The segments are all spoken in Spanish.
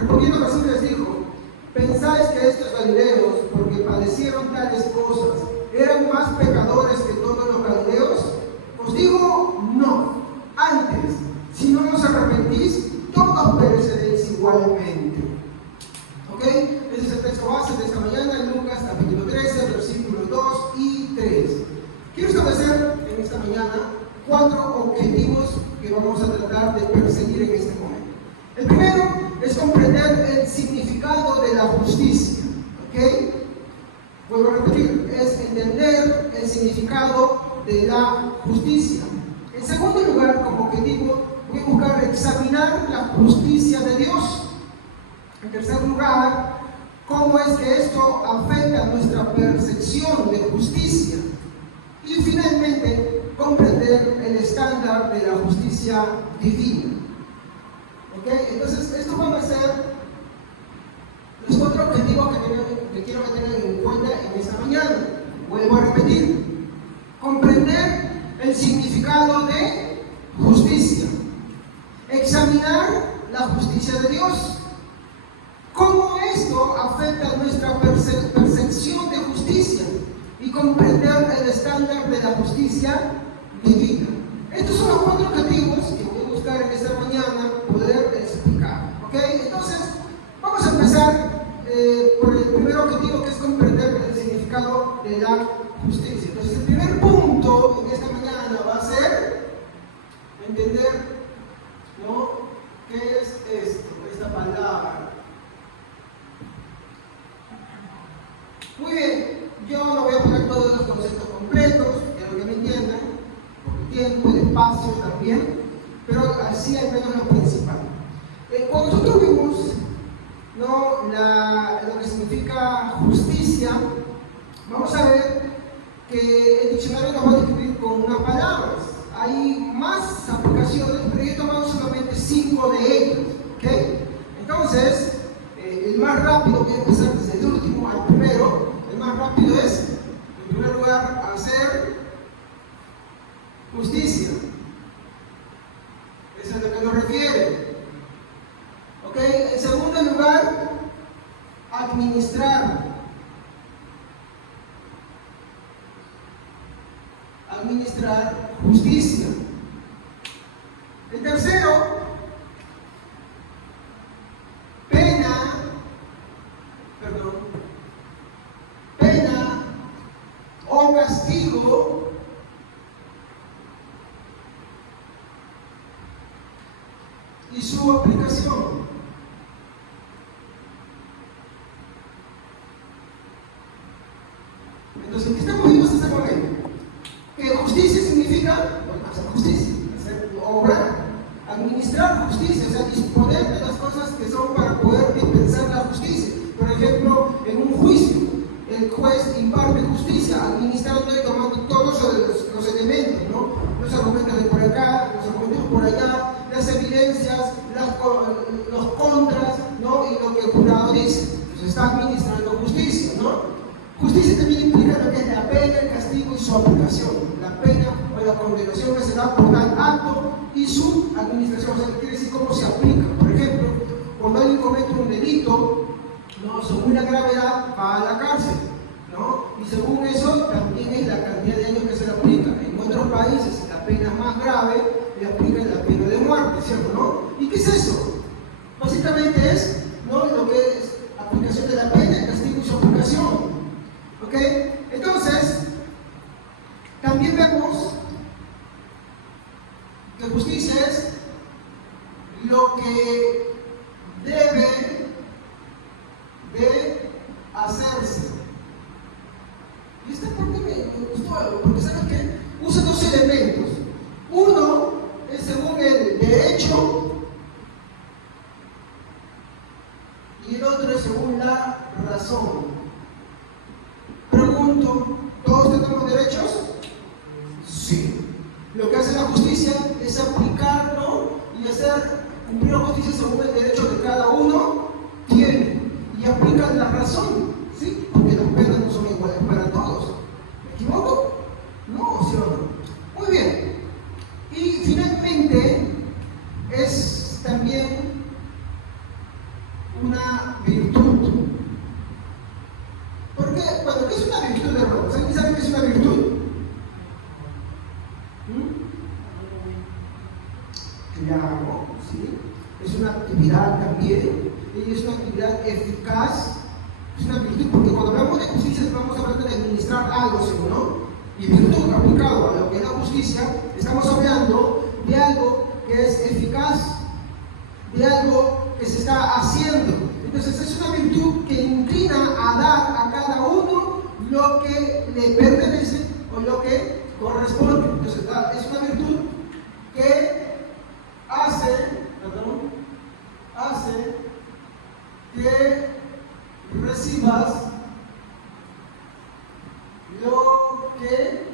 Respondiendo Jesús les dijo: ¿pensáis que estos galileos, porque padecieron tales cosas, eran más pecadores que todos los galileos? Os digo, no. Antes, si no os arrepentís, todos pereceréis igualmente. ¿Ok? Ese es el texto base de esta mañana en Lucas capítulo 13, versículos 2 y 3. Quiero establecer en esta mañana 4 objetivos que vamos a tratar de perseguir en este momento. El primero es comprender el significado de la justicia. ¿Ok? Vuelvo a repetir, es entender el significado de la justicia. En segundo lugar, como objetivo, voy a buscar examinar la justicia de Dios. En tercer lugar, cómo es que esto afecta nuestra percepción de justicia. Y finalmente, comprender el estándar de la justicia divina. ¿Ok? Entonces, estos van a ser los 4 objetivos que quiero tener en cuenta en esta mañana. Vuelvo a repetir: comprender el significado de justicia, examinar la justicia de Dios, cómo esto afecta nuestra percepción de justicia y comprender el estándar de la justicia divina. Estos son los 4 objetivos que voy a buscar en esta mañana poder explicar. ¿Ok? Entonces, vamos a empezar por el primer objetivo, que es comprender el significado de la justicia. Entonces, el primer punto en esta mañana va a ser entender, ¿no?, qué es esto, esta palabra. Muy bien, yo no voy a poner todos los conceptos completos, quiero que me entiendan, por tiempo y espacio también, pero así al menos lo principal. Cuando nosotros vimos, ¿no?, lo que significa justicia, vamos a ver que el diccionario nos va a describir con unas palabras. Hay más aplicaciones, pero yo he tomado solamente 5 de ellas. ¿Okay? Entonces, el más rápido, voy a empezar desde el último al primero. El más rápido es, en primer lugar, hacer justicia. Eso es a lo que nos refiere. ¿Ok? En segundo lugar, administrar. Administrar justicia. El tercero, pena o castigo y su aplicación. Entonces, ¿qué estamos viendo hasta ese momento? Que justicia significa, bueno, hacer justicia, obrar, administrar justicia, o sea, disponer de las cosas que son para poder dispensar la justicia. Por ejemplo, en un juicio, el juez imparte justicia, administrando y tomando todos los elementos, ¿no? Los argumentos de por acá, los argumentos por allá, las evidencias, los contras, ¿no?, y lo que el jurado dice. Entonces está administrando justicia, ¿no? Justicia también implica lo que es la pena, el castigo y su aplicación. La pena o la condenación que se da por tal acto y su administración. O sea, quiere decir cómo se aplica. Por ejemplo, cuando alguien comete un delito, ¿no?, según la gravedad va a la cárcel, ¿no? Y según eso también es la cantidad de años que se le aplica. En otros países, si la pena es más grave, le aplican la pena de muerte, ¿cierto? ¿No? ¿Y qué es eso? Básicamente es, ¿no?, lo que es aplicación de la pena, el castigo y su aplicación. ¿Ok? Entonces, también vemos que justicia es lo que debe de hacerse. Y esta parte me gustó algo, porque ¿saben qué? Usa 2 elementos. Uno es según el derecho y el otro es según la razón. Pregunto, ¿todos tenemos derechos? Sí. Lo que hace la justicia es aplicarlo y hacer cumplir la justicia según el derecho que cada uno tiene. Y aplica la razón, ¿sí? Porque las penas no son iguales para todos. ¿Me equivoco? No, ¿sí o no? Muy bien. Y finalmente es también una virtud. ¿Por qué? Bueno, ¿qué es una virtud, hermanos? ¿Alguien sabe qué es una virtud? Claro, sí. Es una actividad también, y es una actividad eficaz, es una virtud, porque cuando hablamos de justicia estamos hablando de administrar algo, ¿sí, no? Y virtud aplicado a lo que es la justicia, estamos hablando de algo que es eficaz, de algo que se está haciendo. Entonces es una virtud que inclina a dar a cada uno lo que le pertenece o lo que corresponde. Entonces es una virtud que hace que recibas lo que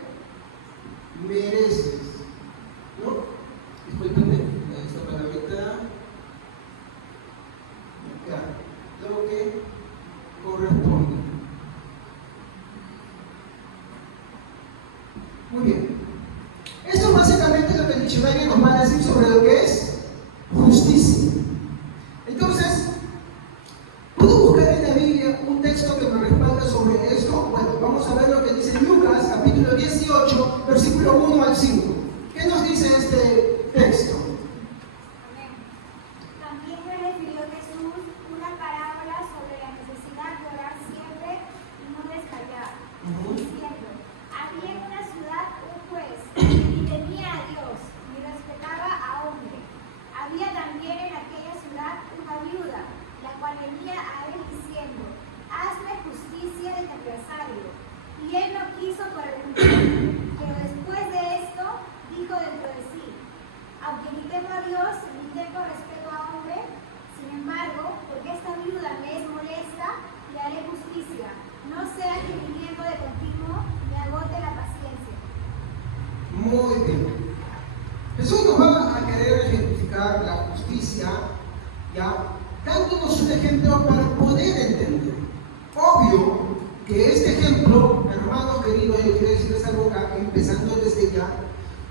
mereces, ¿no? Discúlpenme, esta palabrita, acá, lo que corresponde. Muy bien. Esto básicamente es lo que el diccionario nos va a decir sobre lo que es justicia. Entonces, ¿puedo buscar en la Biblia un texto que me respalda sobre esto? Bueno, vamos a ver lo que dice Lucas, capítulo 18, versículo 1 al 5. ¿Qué nos dice este texto? También le refirió Jesús una parábola sobre la necesidad de orar siempre y no desmayar, diciendo: había en una ciudad un juez y temía a Dios y respetaba a hombre. Había también en aquella ciudad una viuda, la cual venía a él diciendo: hazme justicia de tu adversario. Y él no quiso por pero después de esto dijo dentro de sí: aunque ni temo a Dios ni tengo respeto a hombre, sin embargo, porque esta viuda me es molesta, le haré justicia, no sea que viniendo de continuo me agote la paciencia. Muy bien. Jesús nos va a querer ejemplificar la justicia, ¿ya? Dándonos un ejemplo para poder entender. Obvio que este ejemplo, hermano querido, yo quiero decirles algo acá, empezando desde ya,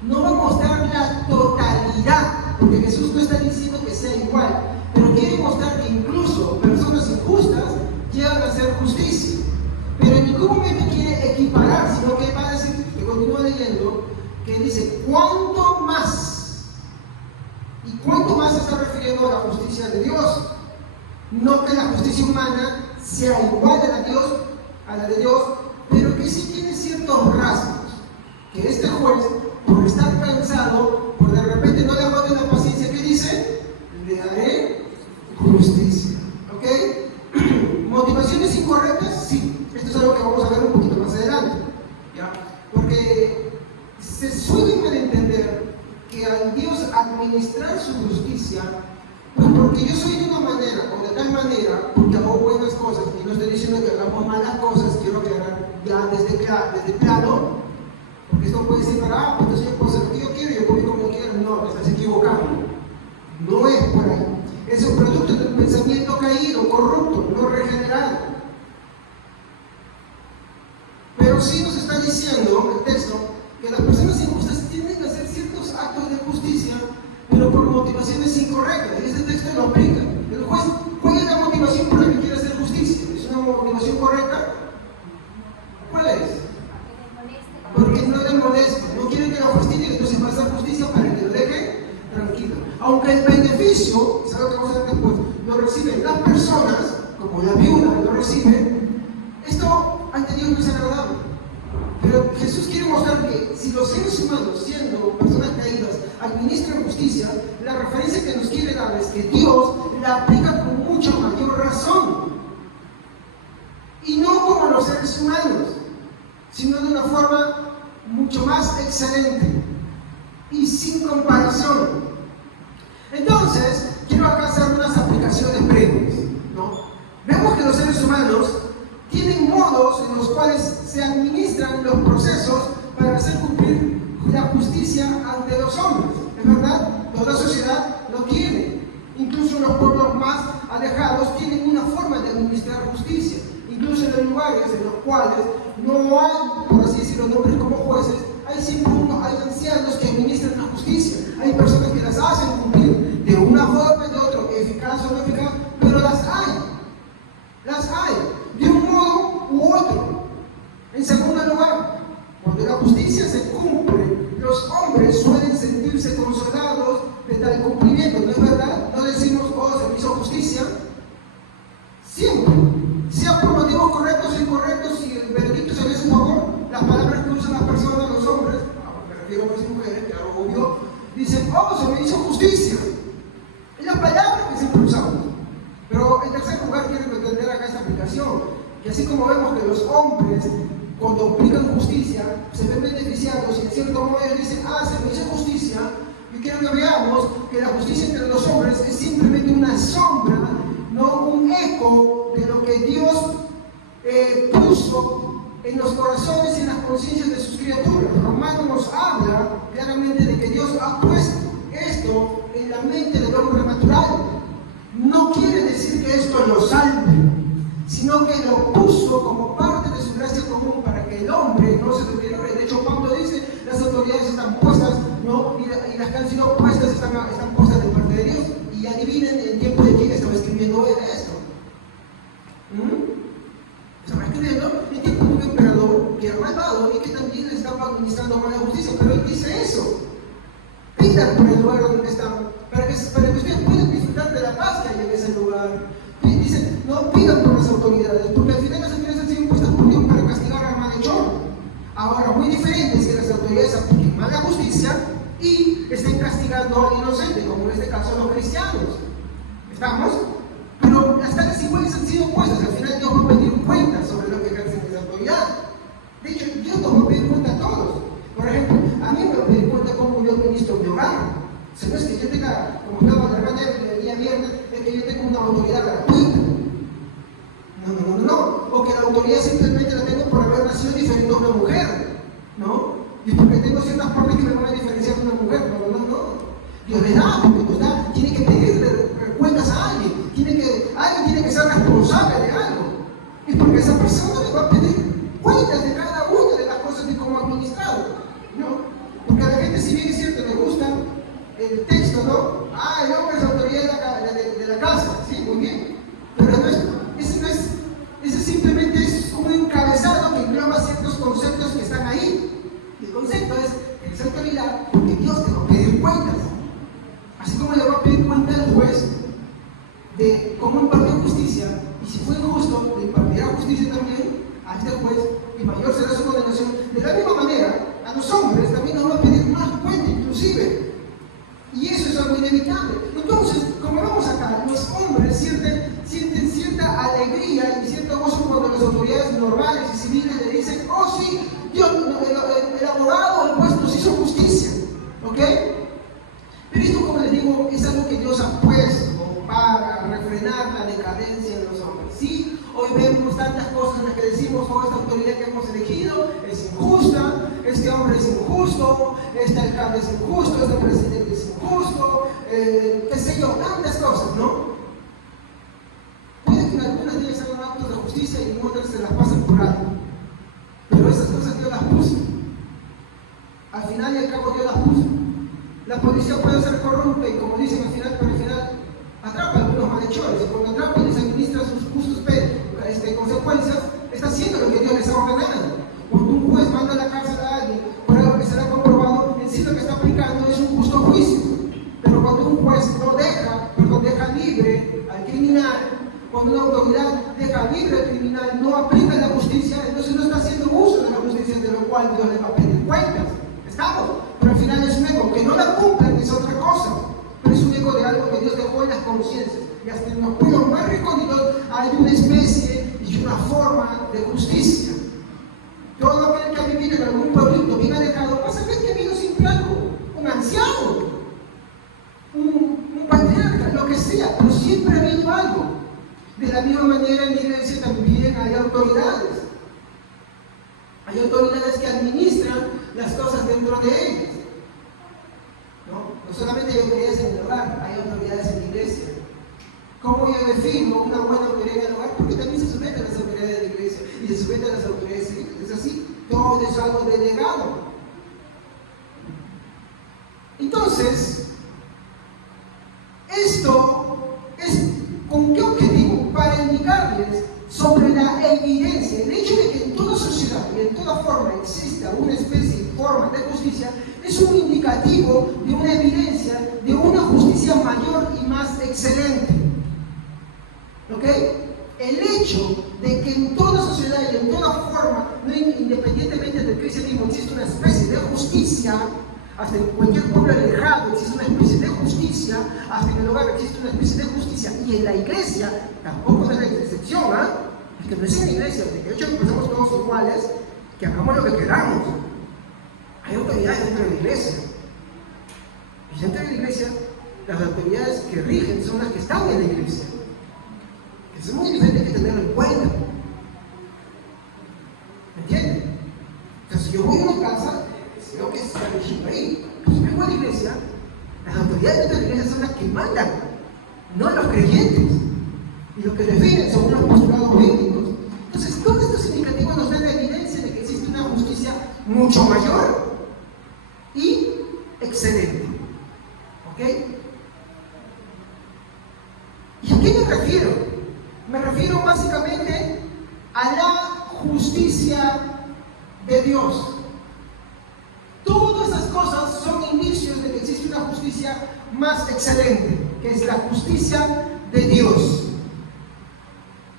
no va a mostrar la totalidad, porque Jesús no está diciendo que sea igual, pero quiere mostrar que incluso personas injustas llegan a hacer justicia. Pero en ningún momento quiere equiparar, sino que va a decir, que continúa leyendo, que dice, ¿cuánto más? ¿Y cuánto más se está refiriendo a la justicia de Dios? No que la justicia humana sea igual a la de Dios, pero que sí tiene ciertos rasgos. Que este juez, por estar cansado, por de repente no le aguante la paciencia, ¿qué dice? Le daré justicia. ¿Ok? ¿Motivaciones incorrectas? Sí. Esto es algo que vamos a ver un poquito más adelante. ¿Ya? Porque se suele malentender que al Dios administrar su justicia, pues porque yo soy de una manera o de tal manera, porque hago buenas cosas, y no estoy diciendo que hagamos malas cosas, quiero aclarar ya desde plano, porque esto puede ser para, pues entonces yo puedo hacer lo que yo quiero, yo puedo ir como quiero. No, estás equivocado. No es por ahí. Es un producto de un pensamiento caído, corrupto, no regenerado. Pero sí nos está diciendo el texto que las personas injustas tienden a hacer ciertos actos de justicia, pero por motivaciones incorrectas. Y este texto lo aplica. El juez, ¿cuál es la motivación por la que quiere hacer justicia? ¿Es una motivación correcta? ¿Cuál es? Porque no le molesta, no quiere que lo fastidie, entonces va a hacer justicia para que lo deje tranquilo. Aunque el beneficio, es algo que vamos a ver después, lo reciben las personas, como la viuda lo recibe, esto ante Dios no es agradable. Pero Jesús quiere mostrar que si los seres humanos, siendo personas caídas, administran justicia, la referencia que nos quiere dar es que Dios la aplica con mucha mayor razón. Y no como los seres humanos, sino de una forma mucho más excelente y sin comparación. Entonces, quiero acá hacer unas aplicaciones breves, ¿no? Vemos que los seres humanos tienen modos en los cuales se administran los procesos para hacer cumplir la justicia ante los hombres. ¿Es verdad? Toda sociedad lo tiene. Incluso los pueblos más alejados tienen una forma de administrar justicia. Incluso en los lugares en los cuales no hay, por así decirlo, nombres como jueces, hay siempre hay ancianos que administran la justicia. Hay personas que las hacen cumplir de una forma o de otra, eficaz o no eficaz, pero las hay. Siempre. Sea por motivos correctos o incorrectos, si el veredicto se ve a su favor, las palabras que usan las personas, los hombres, me refiero a hombres y mujeres, claro, obvio, dicen, oh, se me hizo justicia. Es la palabra que siempre usamos. Pero en tercer lugar quiero entender acá esta aplicación, que así como vemos que los hombres, cuando aplican justicia, se ven beneficiados y en cierto modo ellos dicen, ah, se me hizo justicia, y quiero que veamos que la justicia entre los hombres es simplemente una sombra, no un eco de lo que Dios puso en los corazones y en las conciencias de sus criaturas. Romanos nos habla claramente de que Dios ha puesto esto en la mente del hombre natural. No quiere decir que esto lo salve, sino que lo puso como parte de su gracia común para que el hombre no se deteriore. De hecho, Pablo dice, las autoridades están puestas, ¿no? y las que han sido puestas están puestas de parte de Dios. Y adivinen el tiempo de quién estaba escribiendo esto. Estaba escribiendo el tiempo de un emperador que era malvado y que también le estaba administrando mala justicia. Pero él dice eso. Pidan por el lugar donde están, para que ustedes puedan disfrutar de la paz que hay en ese lugar. Y dicen, no pidan por las autoridades, porque al final las autoridades han sido impuestas por Dios para castigar al malhechor. Ahora, muy diferente es que las autoridades apliquen mala justicia y estén castigando al inocente, como en este caso los cristianos. ¿Estamos? Pero las tareas iguales han sido puestas. Al final Dios va a pedir cuentas sobre lo que ejercen esa autoridad. De hecho, Dios nos va a pedir cuenta a todos. Por ejemplo, a mí me va a pedir cuenta cómo yo administro mi hogar. Si no es que yo tenga, como estaba de repente el día viernes, es que yo tengo una autoridad gratuita. No. O que la autoridad simplemente la tengo por haber nacido diferente a una mujer, ¿no? Y porque tengo ciertas partes que me van a diferenciar de una mujer. No. Dios le da, porque nos da, tiene que pedirle cuentas a alguien. Alguien tiene que ser responsable de algo. Y porque esa persona le va a pedir cuentas de cada una de las cosas de cómo ha administrado, ¿no? Porque a la gente, si bien es cierto, le gusta el texto, ¿no? Ah, el hombre es la autoridad de la casa, sí, muy bien. Pero ese simplemente es un encabezado que engloba ciertos conceptos que están ahí. Y el concepto es que es autoridad porque Dios te va a pedir cuentas. Así como le va a pedir cuenta al juez de cómo impartió justicia, y si fue injusto, le impartirá justicia también a este juez, y mayor será su condenación. De la misma manera, a los hombres también nos va a pedir más cuenta, inclusive. Y eso es algo inevitable. Entonces, como vemos acá, los hombres sienten cierta alegría y cierto gozo cuando las autoridades normales y civiles le dicen, oh sí, Dios, el abogado, el juez nos hizo justicia. ¿Ok? Pero esto, como les digo, es algo que Dios ha puesto para refrenar la decadencia de los hombres. Sí, hoy vemos tantas cosas en las que decimos, oh, esta autoridad que hemos elegido es injusta, este hombre es injusto, este alcalde es injusto, este presidente es injusto, qué sé yo, tantas cosas, ¿no? Puede que algunas de ellas hagan actos de justicia y otras se las pasen por alto. Pero esas cosas Dios las puso. Al final y al cabo Dios las puso. La policía puede ser corrupta y, como dicen al final, pero al final atrapa a algunos malhechores, y cuando atrapa y les administra sus consecuencias, está haciendo lo que Dios les ha ordenado. Cuando un juez manda a la cárcel a alguien por algo que será comprobado, en sí lo que está aplicando es un justo juicio. Pero cuando un juez deja libre al criminal, cuando una autoridad deja libre al criminal, no aplica la justicia, entonces no está haciendo uso de la justicia, de lo cual Dios le va a pedir cuentas. ¿Estamos? Pero al final es un eco, que no la cumplen es otra cosa, pero es un eco de algo que Dios dejó en las conciencias. Y hasta en los pueblos más recónditos hay una especie y una forma de justicia. Todo aquel que ha vivido en algún pueblito bien alejado, vas a ver que ha habido siempre algo, un anciano, un patriarca, lo que sea, pero siempre ha habido algo. De la misma manera en la iglesia también hay autoridades. Hay autoridades que administran las cosas dentro de ellas. No solamente hay autoridades en el hogar, hay autoridades en la iglesia. ¿Cómo yo defino una buena autoridad en el hogar? Porque también se somete a las autoridades de la iglesia y se somete a las autoridades civiles. Es así, todo es algo delegado. Entonces, esto es ¿con qué objetivo? Para indicarles sobre la evidencia, el hecho de que en toda sociedad y en toda forma exista una especie y forma de justicia, es un indicativo de una evidencia de una justicia mayor y más excelente. ¿Ok? El existe una especie de justicia, hasta en cualquier pueblo alejado existe una especie de justicia, hasta en el hogar existe una especie de justicia, y en la iglesia tampoco es la excepción, ¿ah? Es que no es en la iglesia, de que de hecho empezamos todos iguales, que hagamos lo que queramos. Hay autoridades dentro de la iglesia, y dentro de la iglesia las autoridades que rigen son las que están en la iglesia. Eso es muy diferente que tenerlo en cuenta. ¿Me entienden? Entonces, si yo voy a una casa, creo que está regido ahí. Si vengo a la iglesia, las autoridades de la iglesia son las que mandan, no los creyentes. Y lo que definen son unos postulados bíblicos. Entonces, todos estos indicativos nos dan la evidencia de que existe una justicia mucho mayor y excelente. ¿Ok? ¿Y a qué me refiero? Me refiero básicamente a la justicia de Dios. Todas esas cosas son indicios de que existe una justicia más excelente, que es la justicia de Dios.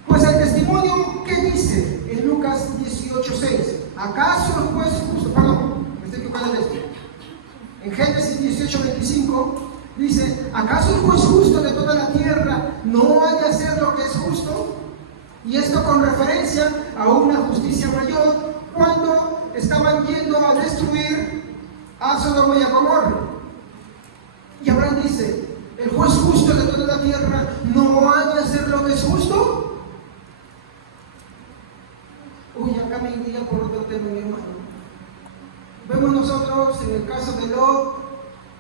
Pues el testimonio, ¿qué dice en Lucas 18:6? ¿Acaso el juez justo? Perdón, me estoy equivocando en esto. En Génesis 18:25 dice: ¿acaso el juez justo de toda la tierra no ha de hacer lo que es justo? Y esto con referencia a una justicia mayor cuando estaban yendo a destruir a Sodoma y a Gomorra. Y Abraham dice: ¿el juez justo de toda la tierra no ha de hacer lo que es justo? Uy, acá me iría por otro tema, mi hermano. Vemos nosotros en el caso de Lot,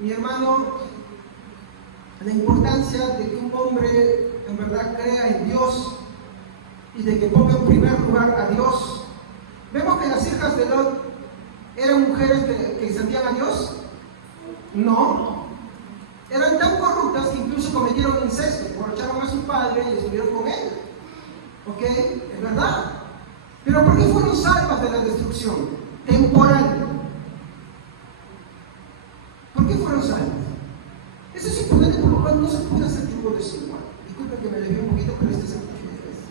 mi hermano, la importancia de que un hombre en verdad crea en Dios y de que ponga en primer lugar a Dios. Vemos que las hijas de Lot eran mujeres que servían a Dios. No, eran tan corruptas que incluso cometieron incesto, emborracharon a su padre y estuvieron con él. ¿Ok? Es verdad. Pero ¿por qué fueron salvas de la destrucción temporal? ¿Por qué fueron salvas? Eso es importante, por lo cual no se puede hacer tipo desigual. Disculpen que me desvíe un poquito, pero este es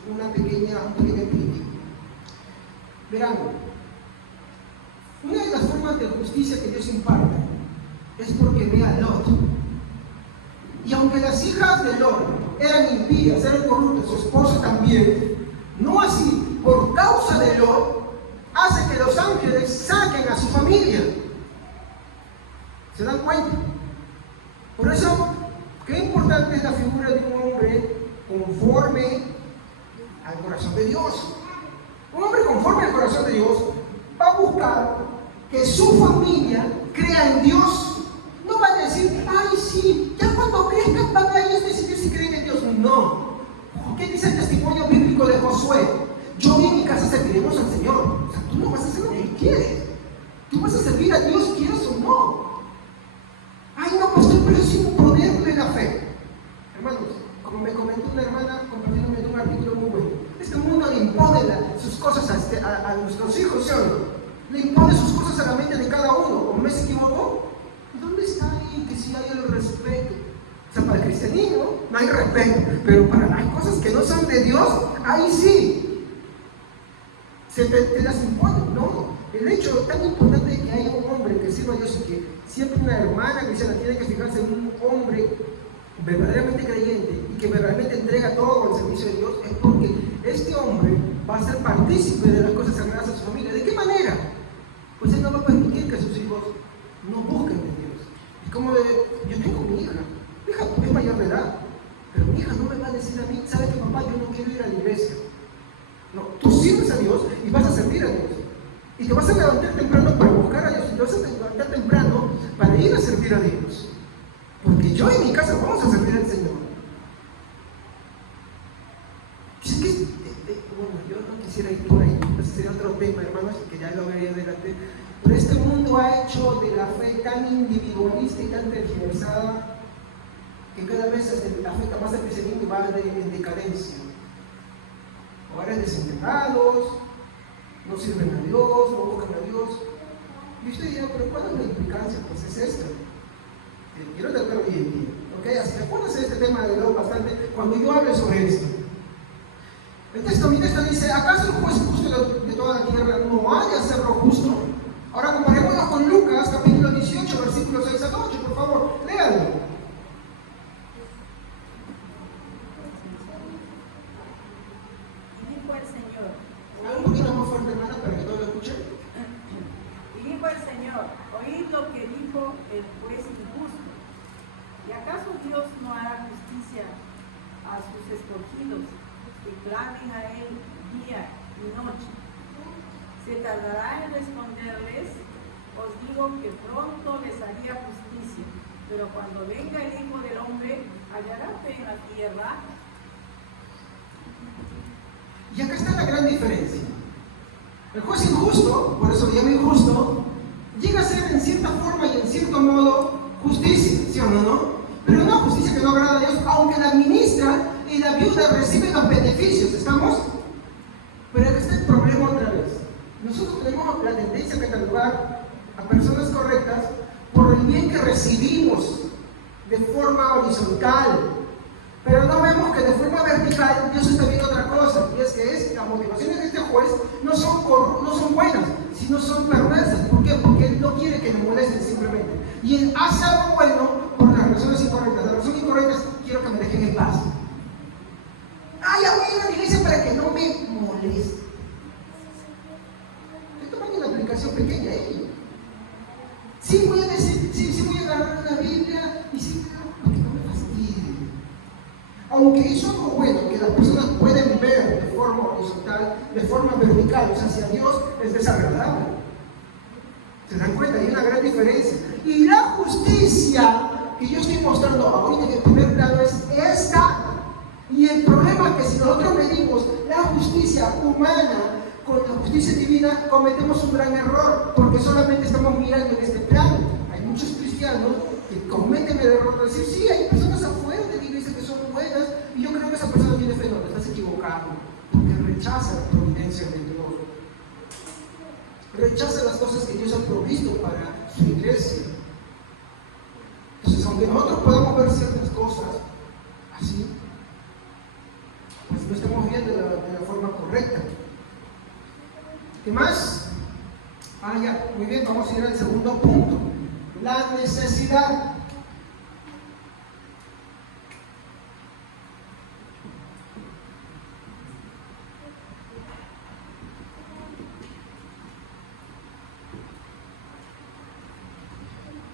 un pequeño crítico. Verán, una de las formas de justicia que Dios imparte es porque ve a Lot. Y aunque las hijas de Lot eran impías, eran corruptas, su esposo también, no así, por causa de Lot, hace que los ángeles saquen a su familia. ¿Se dan cuenta? Por eso, qué importante es la figura de un hombre conforme al corazón de Dios. Un hombre conforme al corazón de Dios va a buscar que su familia crea en Dios. No va a decir: ay, sí, ya cuando crezcan van a ellos decidir si creen en Dios. No. ¿Qué dice el testimonio bíblico de Josué? Yo y en mi casa serviremos al Señor. O sea, tú no vas a hacer lo que quieres. Tú vas a servir a Dios, quieras o no. Ay, no, pastor, pero es imponerle la fe. Hermanos, como me comentó una hermana compartiéndome un artículo muy bueno, este mundo le impone sus cosas a nuestros hijos, ¿sí o no? Le impone sus cosas a la mente de cada uno. ¿O me equivoco? ¿Dónde está ahí que si hay el respeto? O sea, para el cristianismo no hay respeto, pero para las cosas que no son de Dios, ahí sí. Se te las impone, ¿no? El hecho tan importante que haya un hombre que sirva a Dios y que siempre una hermana cristiana tiene que fijarse en un hombre verdaderamente creyente y que verdaderamente entrega todo al servicio de Dios, es porque este hombre va a ser partícipe de las cosas sagradas de su familia. ¿De qué manera? Pues él no va a permitir que sus hijos no busquen de Dios. Es como yo tengo mi hija es mayor de edad, pero mi hija no me va a decir a mí: ¿sabes qué, papá? Yo no quiero ir a la iglesia. No, tú sirves a Dios y vas a servir a Dios. Y te vas a levantar temprano para buscar a Dios, y te vas a levantar temprano para ir a servir a Dios. Porque yo en mi casa vamos a servir al Señor. Bueno, yo no quisiera ir por ahí, ese sería otro tema, hermanos, que ya lo vería adelante. Pero este mundo ha hecho de la fe tan individualista y tan tergiversada que cada vez afecta más al cristianismo y va en decadencia. Hogares desintegrados, no sirven a Dios, no buscan a Dios. Y usted dirá: ¿pero cuál es la implicancia? Pues es esta. Quiero tratar hoy en día. ¿Okay? Así que acuérdense de este tema de Lot bastante cuando yo hable sobre esto. Mi texto dice: ¿acaso el juez justo de toda la tierra no ha de hacer lo justo? Ahora comparémonos con Lucas, capítulo 18, versículos 6 al 8, por favor, léanlo. Dijo el Señor. Un poquito más fuerte, hermana, para que todos lo escuchen. Y dijo el Señor, oíd lo que dijo el juez injusto. ¿Y acaso Dios no hará justicia a sus escogidos que clamen a Él día y noche? ¿Se tardará en responderles? Os digo que pronto les haría justicia, pero cuando venga el Hijo del Hombre, ¿hallará fe en la tierra? Y acá está la gran diferencia. El juez injusto, por eso lo llamo injusto, llega a ser en cierta forma y en cierto modo justicia, ¿sí o no? Pero una justicia que no agrada a Dios, aunque la ministra y la viuda reciben los beneficios, ¿estamos? Pero acá está el problema otra vez. Nosotros tenemos la tendencia a catalogar a personas correctas por el bien que recibimos de forma horizontal, pero no vemos que de forma vertical Dios está viendo otra cosa, y es que las motivaciones de este juez no son buenas, sino son perversas. ¿Por qué? Porque Él no quiere que le molesten simplemente, y Él hace algo bueno por las razones incorrectas. Las razones incorrectas, quiero que me dejen en paz. Ya voy a ir a la iglesia para que no me moleste. Esto va en una aplicación pequeña, Sí voy a decir, sí voy a agarrar una Biblia y sí, para que no me fastidie. Aunque eso es algo bueno, que las personas pueden ver de forma horizontal, de forma vertical, o sea, hacia Dios es desagradable. ¿Se dan cuenta? Hay una gran diferencia. Y la justicia que yo estoy mostrando ahorita en el primer plano es esta. Y el problema es que si nosotros medimos la justicia humana con la justicia divina, cometemos un gran error, porque solamente estamos mirando en este plano. Hay muchos cristianos que cometen el error de decir, sí, hay personas afuera de la iglesia que son buenas, y yo creo que esa persona tiene fe. No, te estás equivocado, porque rechaza la providencia de Dios. Rechaza las cosas que Dios ha provisto para su iglesia. Entonces, aunque nosotros podamos ver ciertas cosas así, pues no estamos viendo de la forma correcta. ¿Qué más? Ya, muy bien, vamos a ir al segundo punto. La necesidad.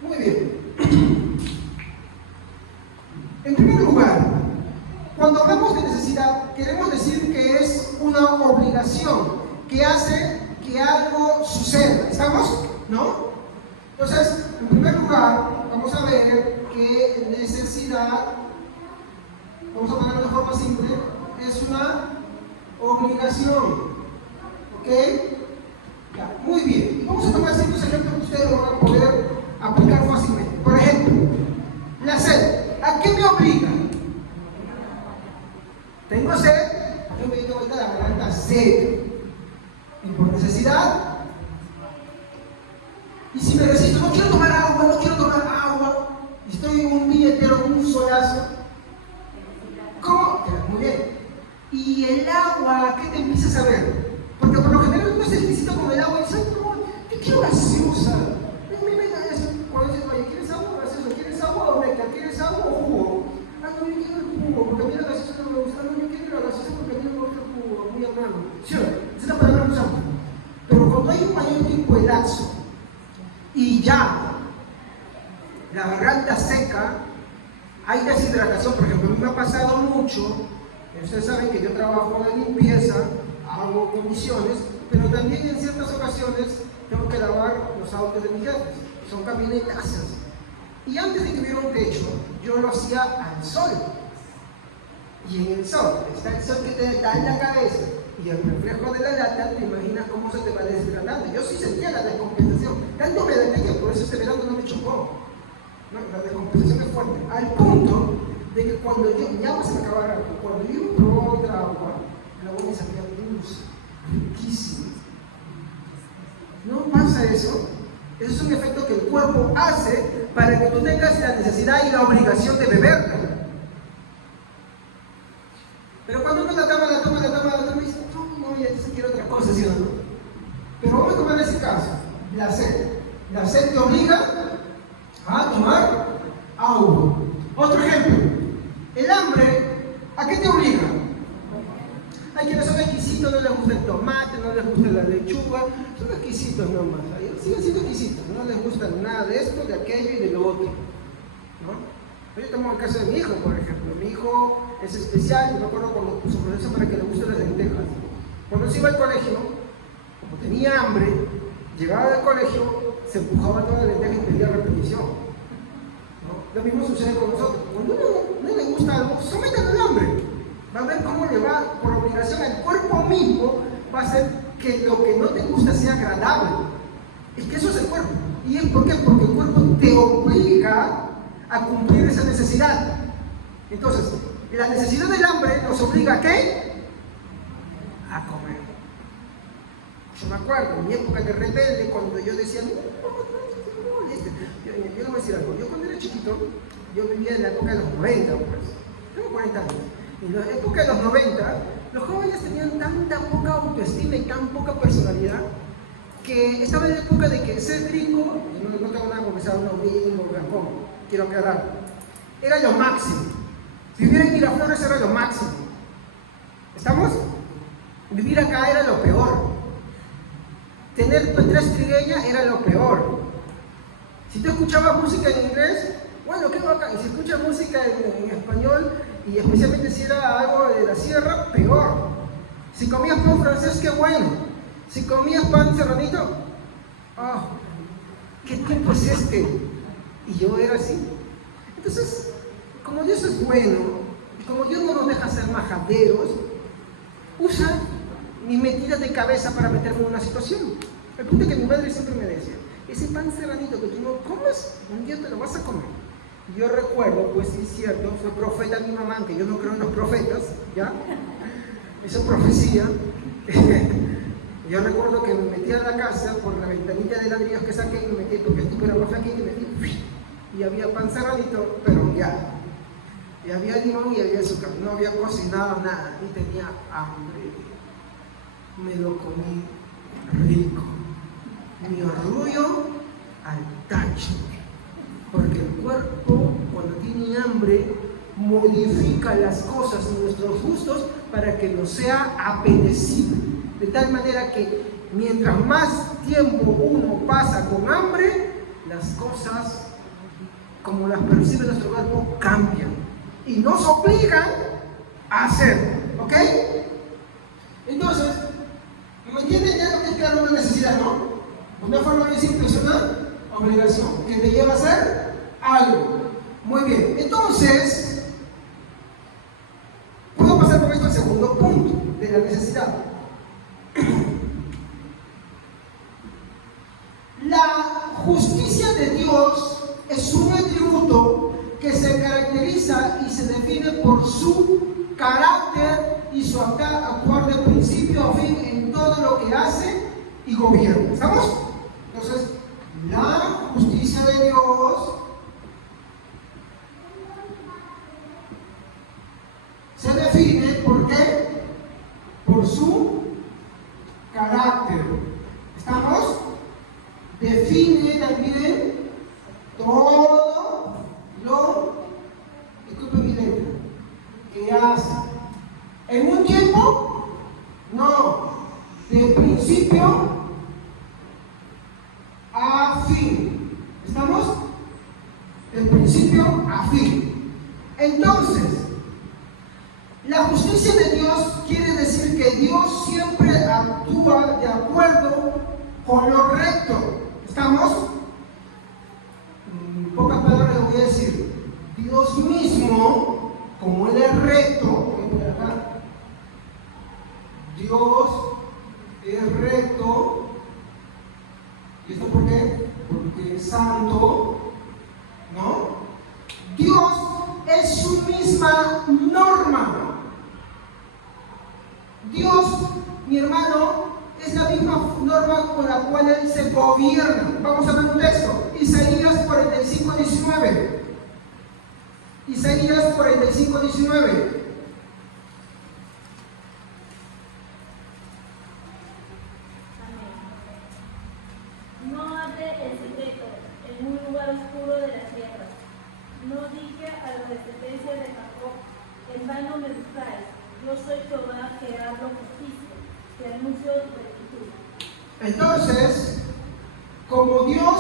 Muy bien. En primer lugar, cuando hablamos de necesidad, queremos decir que es una obligación que hace que algo suceda. ¿Estamos? ¿No? Entonces, en primer lugar, vamos a ver que necesidad, vamos a ponerlo de forma simple, es una obligación. ¿Ok? Ya, muy bien. Y vamos a tomar ciertos ejemplos que ustedes lo van a poder aplicar fácilmente. Por ejemplo, la sed. ¿A qué me obliga? Tengo sed, yo me doy vuelta la garganta sed. Y por necesidad. Y si me resisto, no quiero tomar agua, y estoy un día entero con un solazo, ¿cómo? Muy bien. ¿Y el agua qué te empiezas a ver? Porque por lo general uno se exquisito con el agua y dice, no, yo quiero gaseosa. Cuando dices, oye, ¿quieres agua o gaseosa? ¿Quieres agua o néctar? ¿Quieres agua o jugo? No, yo quiero el jugo, porque a mí la gaseosa no me gusta. No, yo quiero la gaseosa porque a mí no me gusta el jugo, muy amargo. ¿Sí o no? Esa es la palabra que usamos. Pero cuando hay un mayor tiempo de lapso y ya la garganta seca, hay deshidratación. Por ejemplo, a mí me ha pasado mucho, ustedes saben que yo trabajo en limpieza, hago condiciones, pero también en ciertas ocasiones tengo que lavar los autos de mis jefes, son camionetazas. Y antes de que hubiera un techo, yo lo hacía al sol. Y en el sol, está el sol que te da en la cabeza y el reflejo de la lata, te imaginas cómo se te va deshidratando. Yo sí sentía la descompensación, tanto me detenía, por eso este verano no me chocó. No, la descompensación es fuerte, al punto de que cuando yo, ya se me acababa el agua, cuando yo probaba otra agua, el agua me sabía dulce, riquísima. ¿No pasa eso? Eso es un efecto que el cuerpo hace para que tú tengas la necesidad y la obligación de beberla. Pero cuando uno la toma y dice, no, ya se quiere otra cosa, ¿sí o no? Pero vamos a tomar ese caso. La sed. La sed te obliga a tomar agua. Otro ejemplo. El hambre, ¿a qué te obliga? Hay quienes son exquisitos, no les gusta el tomate, no les gusta la lechuga, son exquisitos nomás, siguen siendo exquisitos, no les gusta nada de esto, de aquello y de lo otro, ¿no? Yo tomo el caso de mi hijo, por ejemplo. Mi hijo es especial, yo me acuerdo cuando puso proceso para que le gusten las lentejas. Cuando se iba al colegio, como tenía hambre, llegaba del colegio, se empujaba toda la lenteja y pedía repetición, ¿no? Lo mismo sucede con nosotros. Cuando uno no le gusta algo, sométalo al hambre. Va a ver cómo le va, por obligación, el cuerpo mismo va a hacer que lo que no te gusta sea agradable. Es que eso es el cuerpo. ¿Y es por qué? Porque el cuerpo te obliga a cumplir esa necesidad. Entonces, la necesidad del hambre nos obliga ¿a qué? A comer. Yo me acuerdo, en mi época de rebelde, cuando yo decía, yo le voy a decir algo. Yo cuando era chiquito, yo vivía en la época de los 90, pues. Tengo 40 años. En la época de los 90, los jóvenes tenían tanta poca autoestima y tan poca personalidad que estaba en la época de que ser gringo, y no tengo nada con que sea un gringo o blanco, quiero aclarar, era lo máximo. Vivir en Miraflores era lo máximo. ¿Estamos? Vivir acá era lo peor. Tener tres trigueñas era lo peor. Si tú escuchabas música en inglés, bueno, qué bacán. Y si escuchas música en español, y especialmente si era algo de la sierra, peor. Si comías pan francés, qué bueno. Si comías pan serranito, oh, ¿qué tiempo es este? Y yo era así. Entonces, como Dios es bueno, y como Dios no nos deja ser majaderos, usa mis metidas de cabeza para meterme en una situación. El punto es que mi madre siempre me decía, ese pan serranito que tú no comes, un día te lo vas a comer. Yo recuerdo, pues sí es cierto, fue profeta mi mamá, aunque yo no creo en los profetas, ¿ya? Esa profecía. Yo recuerdo que me metí a la casa por la ventanita de ladrillos que saqué y me metí, porque el tipo era más flaquito, y me metí, y había pan serranito, pero ya. Y había limón y había azúcar, no había cocinado nada, y tenía hambre. Me lo comí rico. Mi orgullo al tacho. Porque el cuerpo, cuando tiene hambre, modifica las cosas en nuestros gustos para que nos sea apetecible. De tal manera que mientras más tiempo uno pasa con hambre, las cosas, como las percibe nuestro cuerpo, cambian. Y nos obligan a hacerlo. ¿Ok? Entonces, ¿me entienden ya lo que es claro una necesidad, no? Una forma bien simple es una obligación que te lleva a hacer algo. Muy bien, entonces puedo pasar con esto al segundo punto de la necesidad. La justicia de Dios es un atributo que se caracteriza y se define por su carácter y su actuar de principio a fin en todo lo que hace y gobierna. ¿Estamos? Entonces, la justicia de Dios se define ¿por qué? Por su carácter. ¿Estamos? Define también todo lo, disculpe mi letra, que hace. ¿En un tiempo? No. De principio a fin. ¿Estamos? De principio a fin. Entonces, la justicia de Dios quiere decir que Dios siempre actúa de acuerdo con lo recto. ¿Estamos? En pocas palabras le voy a decir, Dios mismo, como Él es recto, Dios es recto. ¿Y esto por qué? Porque es santo, ¿no? Dios es su misma norma. Dios, mi hermano, es la misma norma con la cual Él se gobierna. Vamos a ver un texto. Isaías 45, 19. Isaías 45, 19. No en secreto, en un lugar oscuro de la tierra. No dije a la descendencia de Jacob, en vano me buscáis. Yo soy Jehová que hablo justicia, que anuncio rectitud. Entonces, como Dios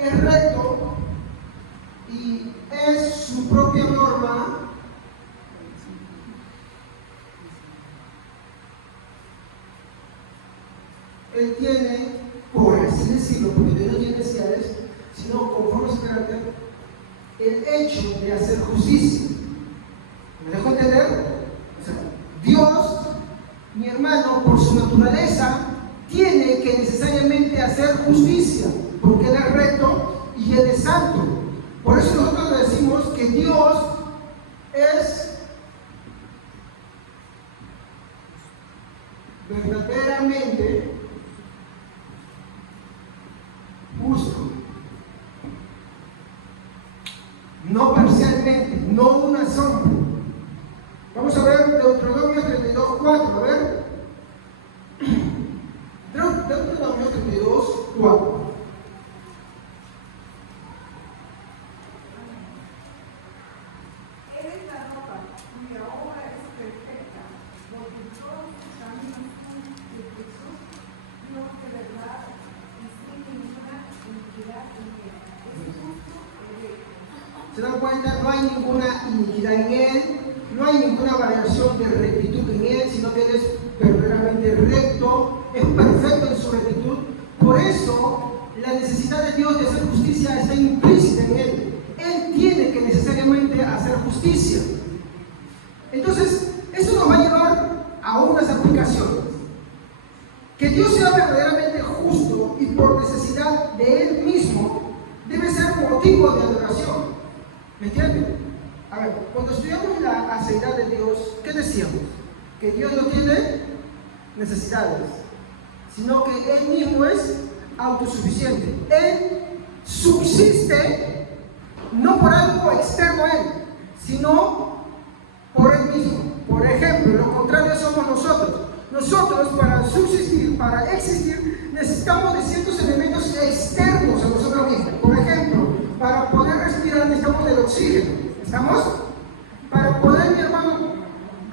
es recto y es su propia norma, Él tiene, por así decirlo, porque Dios no tiene necesidades, sino conforme a su carácter, el hecho de hacer justicia. ¿Me dejo entender? O sea, Dios, mi hermano, por su naturaleza, tiene que necesariamente hacer justicia, porque Él es recto y Él es santo. Por eso nosotros decimos que Dios es verdaderamente justo, no parcialmente, no una sombra. Vamos a ver Deuteronomio 32:4, a ver. Deuteronomio 32:4. Eres la roca, cuya obra es perfecta, porque todos tus caminos son rectos, Dios de verdad, y sin ninguna iniquidad en él. Es justo y recto. ¿Se dan cuenta? No hay ninguna iniquidad en Él, no hay ninguna variación de rectitud en Él, sino que Él es verdaderamente recto, es perfecto en su rectitud. Por eso, la necesidad de Dios de hacer justicia está implícita en Él. Él tiene que necesariamente hacer justicia. Entonces, eso nos va a llevar a unas aplicaciones. Que Dios sea verdaderamente justo y por necesidad de Él mismo debe ser motivo de adoración. ¿Me entienden? A ver, cuando estudiamos la aceidad de Dios, ¿qué decíamos? Que Dios no tiene necesidades, sino que Él mismo es autosuficiente. Él subsiste no por algo externo a Él, sino por Él mismo. Por ejemplo, lo contrario somos nosotros. Nosotros, para subsistir, para existir, necesitamos de ciertos elementos externos a nosotros mismos. Por ejemplo, para poder respirar necesitamos del oxígeno. ¿Estamos? Para poder, mi hermano,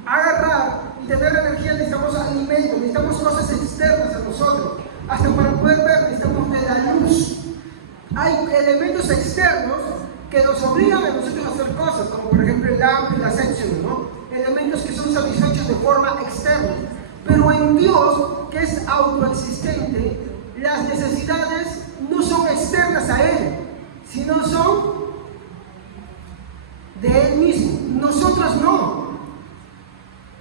agarrar y tener energía necesitamos alimentos, necesitamos cosas externas a nosotros. Hasta para poder ver necesitamos de la luz. Hay elementos externos que nos obligan a nosotros a hacer cosas, como por ejemplo el hambre y la sección, ¿no? Elementos que son satisfechos de forma externa. Pero en Dios, que es autoexistente, las necesidades no son externas a Él, sino son de Él mismo. Nosotros no.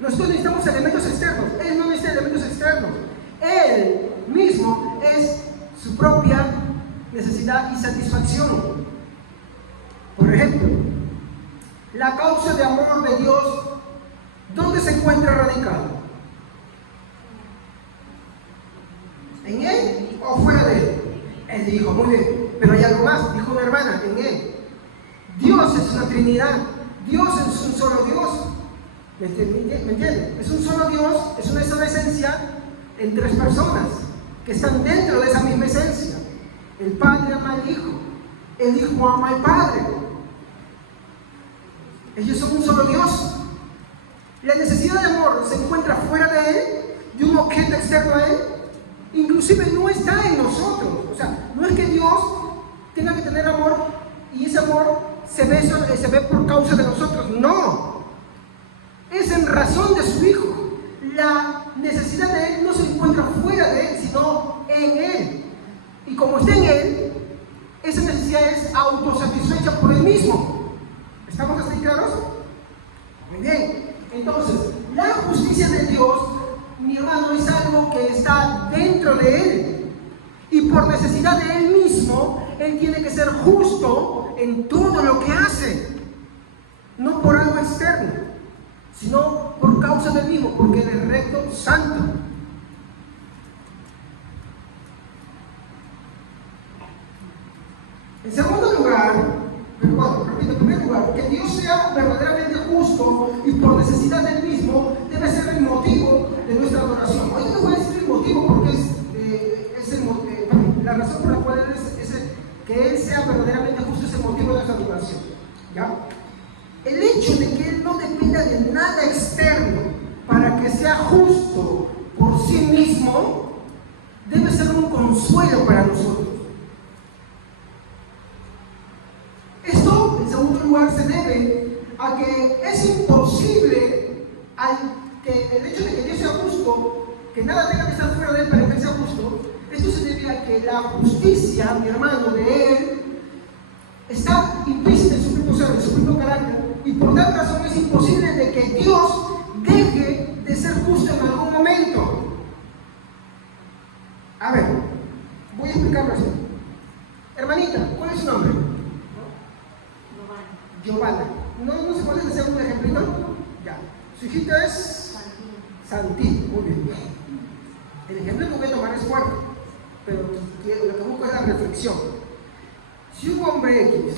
Nosotros necesitamos elementos externos. Él no necesita elementos externos. Él mismo es su propia necesidad y satisfacción. Por ejemplo, la causa de amor de Dios, ¿dónde se encuentra radicado? ¿En Él o fuera de Él? Él dijo, muy bien, pero hay algo más, dijo una hermana, en Él. Dios es una Trinidad, Dios es un solo Dios. ¿Me entienden? Es un solo Dios, es una sola esencia en tres personas que están dentro de esa misma esencia. El Padre ama al Hijo, el Hijo ama al Padre. Ellos son un solo Dios. La necesidad de amor se encuentra fuera de Él, de un objeto externo a Él. Inclusive no está en nosotros. O sea, no es que Dios tenga que tener amor y ese amor se ve por causa de nosotros. No. Es en razón de su Hijo. La necesidad de Él no se encuentra fuera de Él, sino en Él. Y como está en Él, esa necesidad es autosatisfecha por Él mismo. ¿Estamos así claros? Muy bien. Entonces, la justicia de Dios, mi hermano, es algo que está dentro de Él. Y por necesidad de Él mismo, Él tiene que ser justo en todo lo que hace. No por algo externo, sino por causa del mismo, porque Él es recto, santo. En segundo lugar, repito, en primer lugar, que Dios sea verdaderamente justo y por necesidad del mismo debe ser el motivo de nuestra adoración. Hoy no voy a decir el motivo porque la razón por la cual es que sea justo por sí mismo debe ser un consuelo para nosotros. Esto, en segundo lugar, se debe a que es imposible el hecho de que Dios sea justo, que nada tenga que estar fuera de él para que él sea justo. Esto se debe a que la justicia, mi hermano, de él está implícita en su propio ser, en su propio carácter, y por tal razón es imposible de que Dios deje de ser justo en algún momento. A ver, voy a explicarlo así. Hermanita, ¿cuál es su nombre? Giovanna. ¿No se puede hacer un ejemplito? Ya. Su hijito es Santín. Muy bien. El ejemplo que voy a tomar es fuerte, pero lo que busco es la reflexión. Si un hombre X,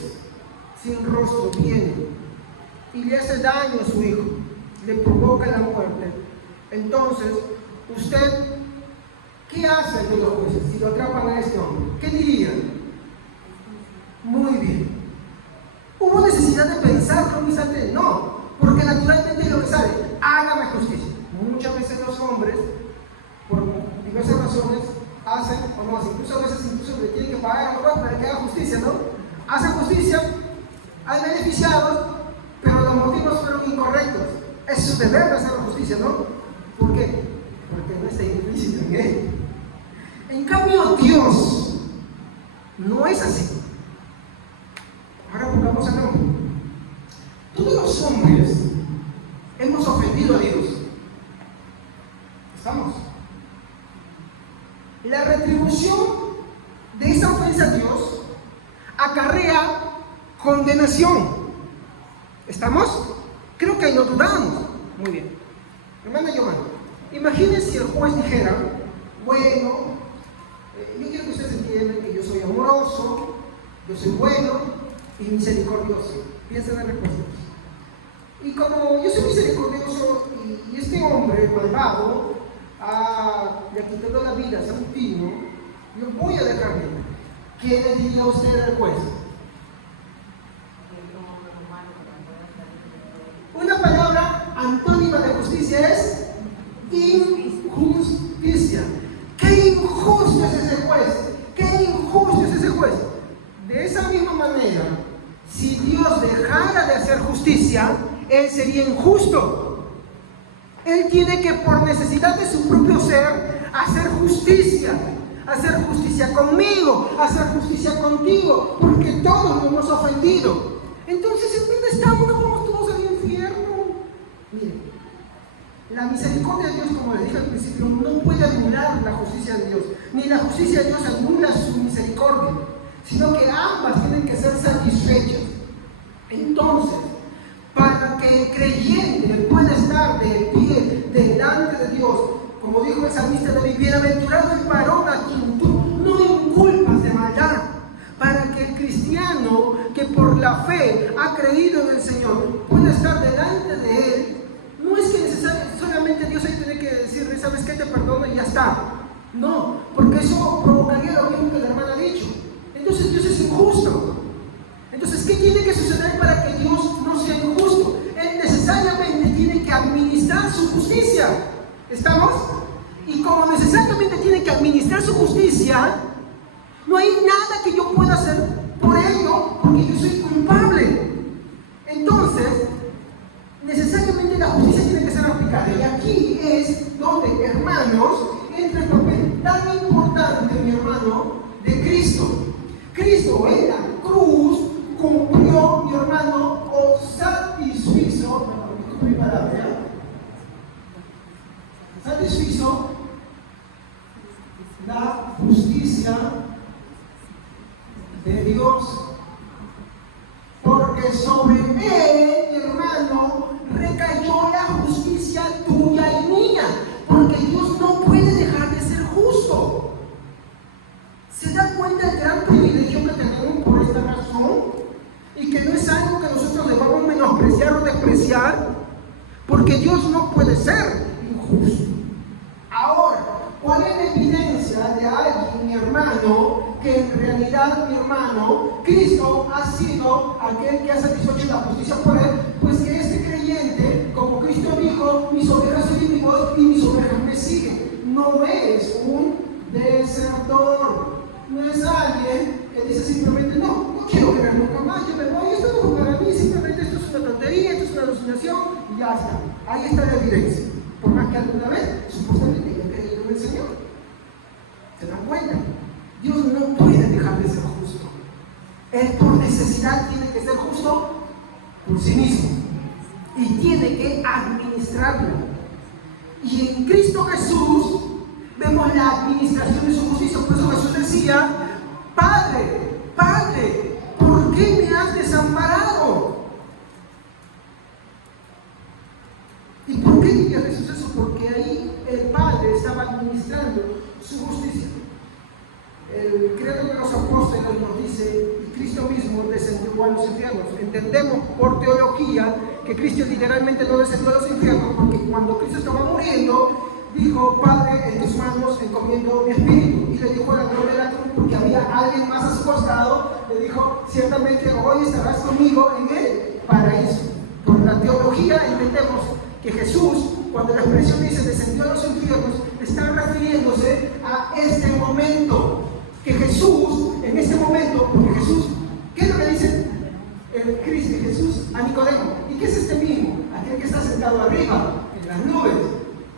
sin rostro, viene y le hace daño a su hijo, le provoca la muerte, entonces, usted, ¿qué hace ante los jueces si lo atrapan a este hombre? ¿Qué diría? Muy bien. ¿Hubo necesidad de pensarlo un instante? No, porque naturalmente es lo que sale: hágame justicia. Muchas veces los hombres, por diversas razones, hacen, o no, incluso a veces le tienen que pagar a los jueces para que haga justicia, ¿no? Hacen justicia, hay beneficiados, pero los motivos fueron incorrectos. Es su deber de hacer la justicia, ¿no? ¿Por qué? Porque no está implícito en él. En cambio, Dios no es así. Ahora pongamos el nombre. Todos los hombres hemos ofendido a Dios. ¿Estamos? La retribución de esa ofensa a Dios acarrea condenación. ¿Estamos? Creo que ahí no dudamos. Muy bien. Hermana Giovanna, imagínense si el juez dijera: bueno, yo quiero que ustedes entiendan que yo soy amoroso, yo soy bueno y misericordioso. Piensen en respuestas. Y como yo soy misericordioso y este hombre malvado le ha quitado la vida a Santino, yo voy a dejar libre. ¿Qué le diría usted al juez? Una palabra antónima de justicia es injusticia. ¡Qué injusto es ese juez! ¡Qué injusto es ese juez! De esa misma manera, si Dios dejara de hacer justicia, Él sería injusto. Él tiene que, por necesidad de su propio ser, hacer justicia conmigo, hacer justicia contigo, porque todos lo hemos ofendido. Entonces, ¿en dónde estamos? ¿No vamos todos al infierno? Miren, la misericordia de Dios, como les dije al principio, no puede anular la justicia de Dios, ni la justicia de Dios anula su misericordia, sino que ambas tienen que ser satisfechas. Entonces, para que el creyente pueda estar de pie delante de Dios, como dijo el salmista David: bienaventurado el varón a quien tú no inculpas de maldad. Para que el cristiano que por la fe ha creído en el Señor pueda estar delante de Él, no es que solamente Dios ahí tiene que decirle: ¿sabes qué? Te perdono y ya está. No, porque eso provocaría lo mismo que la hermana ha dicho. Entonces Dios es injusto. Entonces, ¿qué tiene que suceder para que Dios no sea injusto? Él necesariamente tiene que administrar su justicia. ¿Estamos? Y como necesariamente tiene que administrar su justicia, no hay nada que yo pueda hacer por ello, porque yo soy culpable. Entonces, necesariamente la justicia tiene que ser aplicada. Y aquí es donde, hermanos, entra el papel tan importante, mi hermano, de Cristo. Cristo en la cruz cumplió, mi hermano, o satisfizo, mi palabra, satisfizo la justicia de Dios, porque sobre él, mi hermano, recayó la justicia tuya y mía, porque Dios no puede dejar de ser justo. ¿Se da cuenta del gran privilegio que tenemos por esta razón? Y que no es algo que nosotros debamos menospreciar o despreciar, porque Dios no puede ser injusto. Ahora, ¿cuál es la evidencia de alguien, mi hermano, que en realidad, mi hermano, Cristo ha sido aquel que ha satisfecho la justicia por él? Pues que este creyente, como Cristo dijo: mis ovejas oyen mi voz no es un desertor. No es alguien que dice simplemente, no quiero ver nunca más, yo me voy, esto no es para mí, simplemente esto es una tontería, esto es una alucinación y ya está. Ahí está la evidencia. Por más que alguna vez, supuestamente, haya creído en el Señor. ¿Se dan cuenta? Dios no puede dejar de ser justo. Él por necesidad tiene que ser justo por sí mismo. Y tiene que administrarlo. Y en Cristo Jesús vemos la administración de su justicia. Por eso Jesús decía, Padre, Padre, ¿por qué me has desamparado? ¿Y por qué diría Jesús eso? Porque ahí el Padre estaba administrando su justicia. El credo de los apóstoles nos dice, y Cristo mismo descendió a los infiernos. Entendemos por teología que Cristo literalmente no descendió a los infiernos, porque cuando Cristo estaba muriendo, dijo, Padre, en tus manos encomiendo mi espíritu. Y le dijo la gloria de la cruz, porque había alguien más a su costado, le dijo, ciertamente hoy estarás conmigo en el paraíso. Por la teología entendemos que Jesús, cuando la expresión dice descendió a los infiernos, está refiriéndose a este momento. Que Jesús, en este momento, porque Jesús, ¿qué es lo que dice el Cristo Jesús a Nicodemo? ¿Y qué es este mismo? Aquel que está sentado arriba, en las nubes,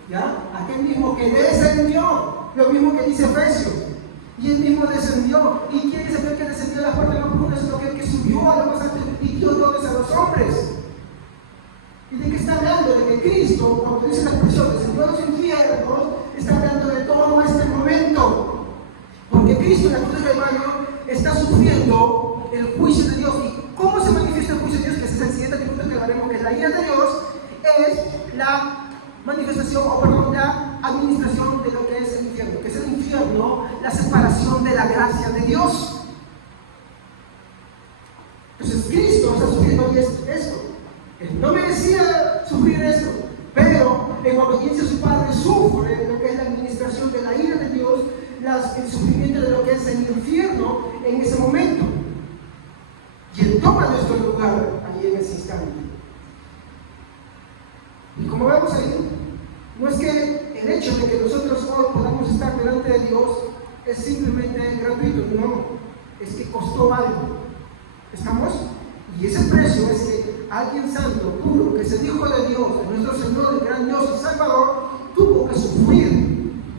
¿ya? Aquel mismo que descendió, lo mismo que dice Efesios. Y él mismo descendió. ¿Y quién es aquel que descendió a las partes más profundas? Sino aquel que subió a lo más alto y dio dones a los hombres. ¿Y de qué está hablando? De que Cristo, cuando dice la expresión descendió a los infiernos, está hablando de todo este momento. Porque Cristo en la cruz del Calvario está sufriendo el juicio de Dios. ¿Y cómo se manifiesta el juicio de Dios? Que ese es el siguiente atributo que hablaremos, que es la ira de Dios, es la manifestación, la administración de lo que es el infierno. Que es el infierno, la separación de la gracia de Dios. Entonces Cristo está sufriendo esto. Él no merecía sufrir esto, pero en obediencia a su Padre sufre lo que es la administración de la ira de Dios, el sufrimiento de lo que es el infierno en ese momento. Y Él toma nuestro lugar allí en ese instante. Y como vemos ahí, no es que el hecho de que nosotros hoy podamos estar delante de Dios es simplemente gratuito, no, es que costó algo. ¿Estamos? Y ese precio es que alguien santo, puro, que es el Hijo de Dios, nuestro Señor, el gran Dios y Salvador, tuvo que sufrir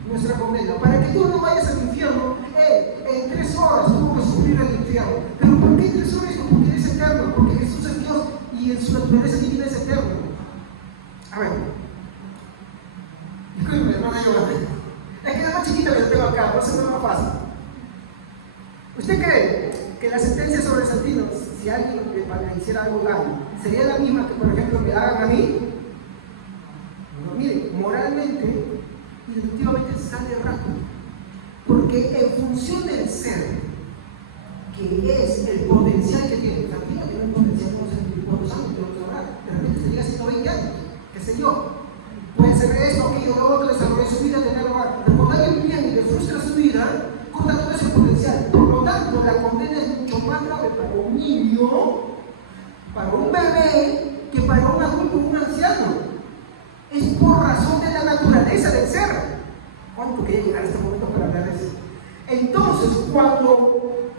nuestra condena. Para que tú no vayas al infierno, en 3 horas tuvo que sufrir el infierno. ¿Pero por qué 3 horas? Porque Él es eterno, porque Jesús es Dios y en su naturaleza divina es eterno. A ver, discúlpeme, hermana Yola. Es que es más chiquita que lo tengo acá, no se me va fácil. ¿Usted cree que la sentencia sobre Santino, si alguien le hiciera algo daño, sería la misma que, por ejemplo, me hagan a mí? No, mire, moralmente, definitivamente sale rápido, porque en función del ser, que es el potencial que tiene, Santino tiene un potencial, no sé cuántos años, pero no sabrá, de repente sería 120 años, qué sé yo, puede ser esto, aquello, lo otro, desarrollar su vida, tener hogar, pero cuando alguien viene y le frustra su vida, corta todo ese potencial. Por lo tanto, la condena es mucho más grave para un niño, para un bebé, que para un adulto o un anciano. Es por razón de la naturaleza del ser. ¿Cuánto quería llegar a este momento para hablar de eso? Entonces, cuando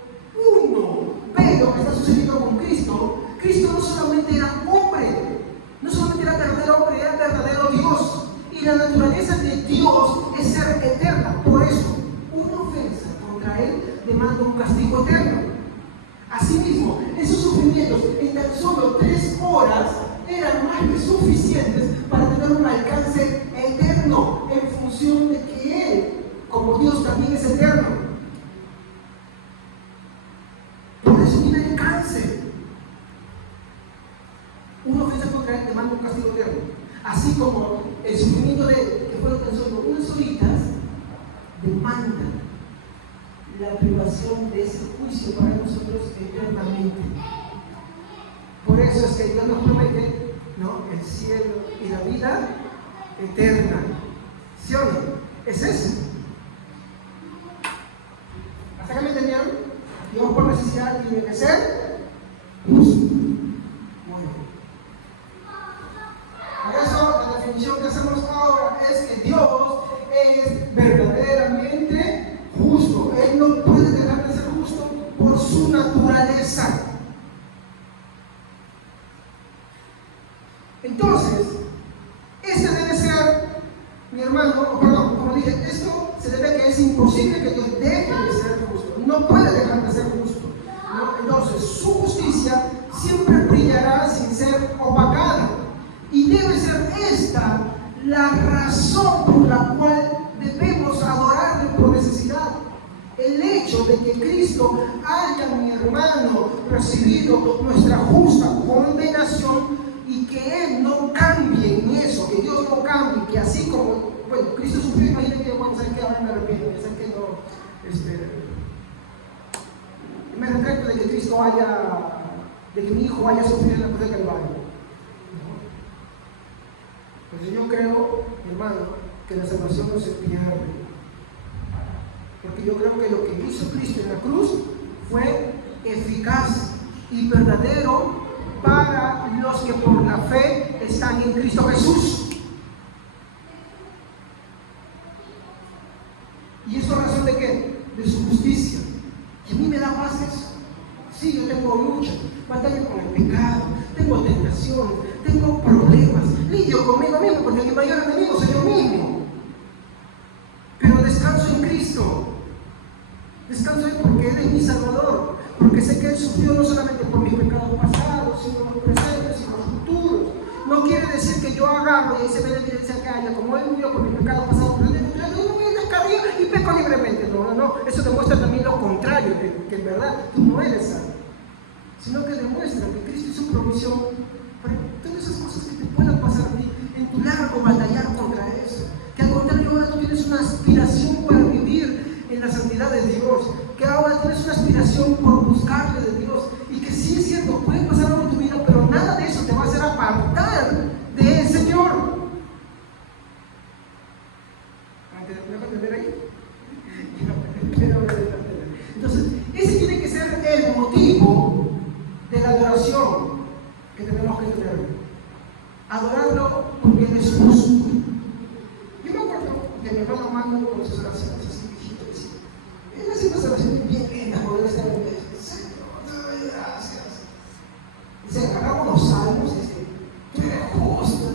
uno ve lo que está sucediendo con Cristo, Cristo no solamente era hombre, no solamente era verdadero hombre, era verdadero Dios. Y la naturaleza de Dios es ser eterna. Por eso, una ofensa contra Él demanda un castigo eterno. Asimismo, esos sufrimientos en tan solo 3 horas eran más que suficientes para tener un alcance eterno en función de que Él, como Dios, también es eterno. Por eso viene el cáncer. Una ofensa contra Él demanda un castigo eterno. Así como el sufrimiento de Él, que fueron tan solo unas horitas, demanda la privación de ese juicio para nosotros eternamente. Por eso es que Dios nos promete, ¿no?, el cielo y la vida eterna. ¿Sí o no? Es eso. ¿Hasta que me entendieron? Dios por necesidad tiene que ser justo. Muy bien. Por eso la definición que hacemos ahora es que Dios es verdadero. hermano, perdón, como dije, esto se debe a que es imposible que Dios deje de ser justo. No puede dejar de ser justo, ¿no? Entonces, su justicia siempre brillará sin ser opacada. Y debe ser esta la razón por la cual debemos adorarle por necesidad. El hecho de que Cristo haya, mi hermano, recibido nuestra justa condenación y que Él no cambie en eso, que Dios no cambie, que así como, bueno, Cristo sufrió, imagínate que, bueno, ¿sabes qué? Ahora me arrepiento, ¿sabes qué? No, me retracto de que Cristo de que mi hijo haya sufrido en la cruz del Calvario. Entonces yo creo, hermano, que la salvación no se pierde. Porque yo creo que lo que hizo Cristo en la cruz fue eficaz y verdadero para los que por la fe están en Cristo Jesús. ¿Y eso a razón de qué? De su justicia. Y a mí me da paz eso. Sí, yo tengo lucha, batalla con el pecado, tengo tentaciones, tengo problemas, lidio conmigo mismo, porque mi mayor enemigo soy yo mismo. Pero descanso en Cristo. Descanso en Él porque Él es mi Salvador, porque sé que Él sufrió no solamente por mis pecados pasados, sino los presentes y los futuros. No quiere decir que yo agarro y ahí se ve la evidencia que haya, como Él murió por mis pecados pasados, yo no voy a descargar y peco libremente. No, eso demuestra también lo contrario, que en verdad tú no eres salvo, sino que demuestra que Cristo hizo provisión para todas esas cosas que te puedan pasar a ti en tu largo batallar contra eso. Que al contrario ahora tú tienes una aspiración para vivir en la santidad de Dios, que ahora tienes una aspiración por buscarle de Dios, y que sí es cierto, puede pasar algo en tu vida, pero nada de eso te va a hacer apartar del Señor. ¿Me vas a entender ahí? Entonces, ese tiene que ser el motivo de la adoración que tenemos que tener. Adorarlo porque Él es justo. Yo me acuerdo de mi hermano Mando con sus oraciones así, viejitos. Él hacía unas oraciones bien lindas cuando él estaba en el Señor, te doy gracias. Y se agarraba unos salmos y dice, tú eres justo,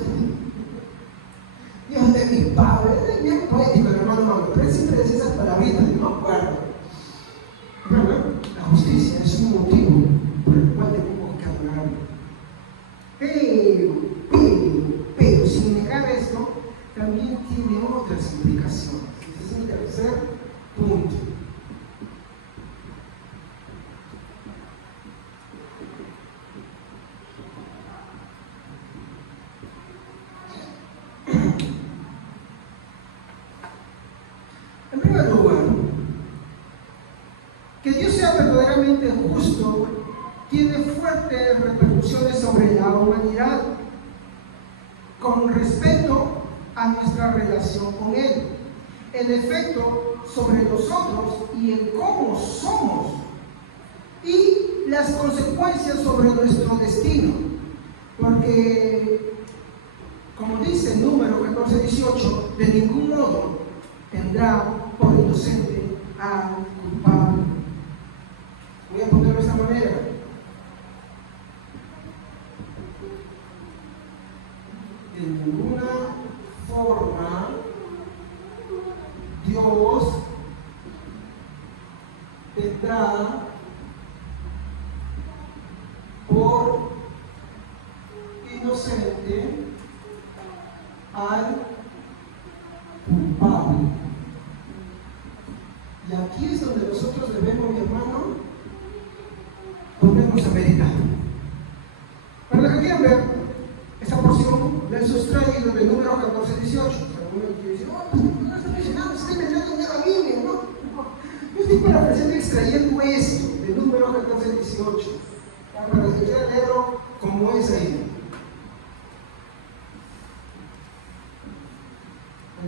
Dios de mi Padre. Es bien poético el hermano Mando, pero él siempre decía esas palabritas, yo me acuerdo. Pero la justicia es un motivo por el cual tenemos que adorarlo. Pero, sin negar esto, también tiene otras implicaciones. Ese es el tercer punto. En primer lugar, que Dios sea verdaderamente justo tiene fuertes repercusiones sobre la humanidad con respecto a nuestra relación con Él, el efecto sobre nosotros y el cómo somos, y las consecuencias sobre nuestro destino, porque como dice el número 14:18, de ningún modo tendrá por inocente al culpable. Voy a ponerlo de esta manera. De ninguna forma Dios tendrá por inocente al culpable. Y aquí es donde nosotros debemos, mi hermano, ponernos a meditar. Para los que quieran ver esta porción, les sustraigo del número 14:18. Algunos dicen, no está mencionando, está inventando la Biblia, ¿no? Yo estoy parafraseando y extrayendo esto del número 14:18, para que quieran leerlo como es ahí.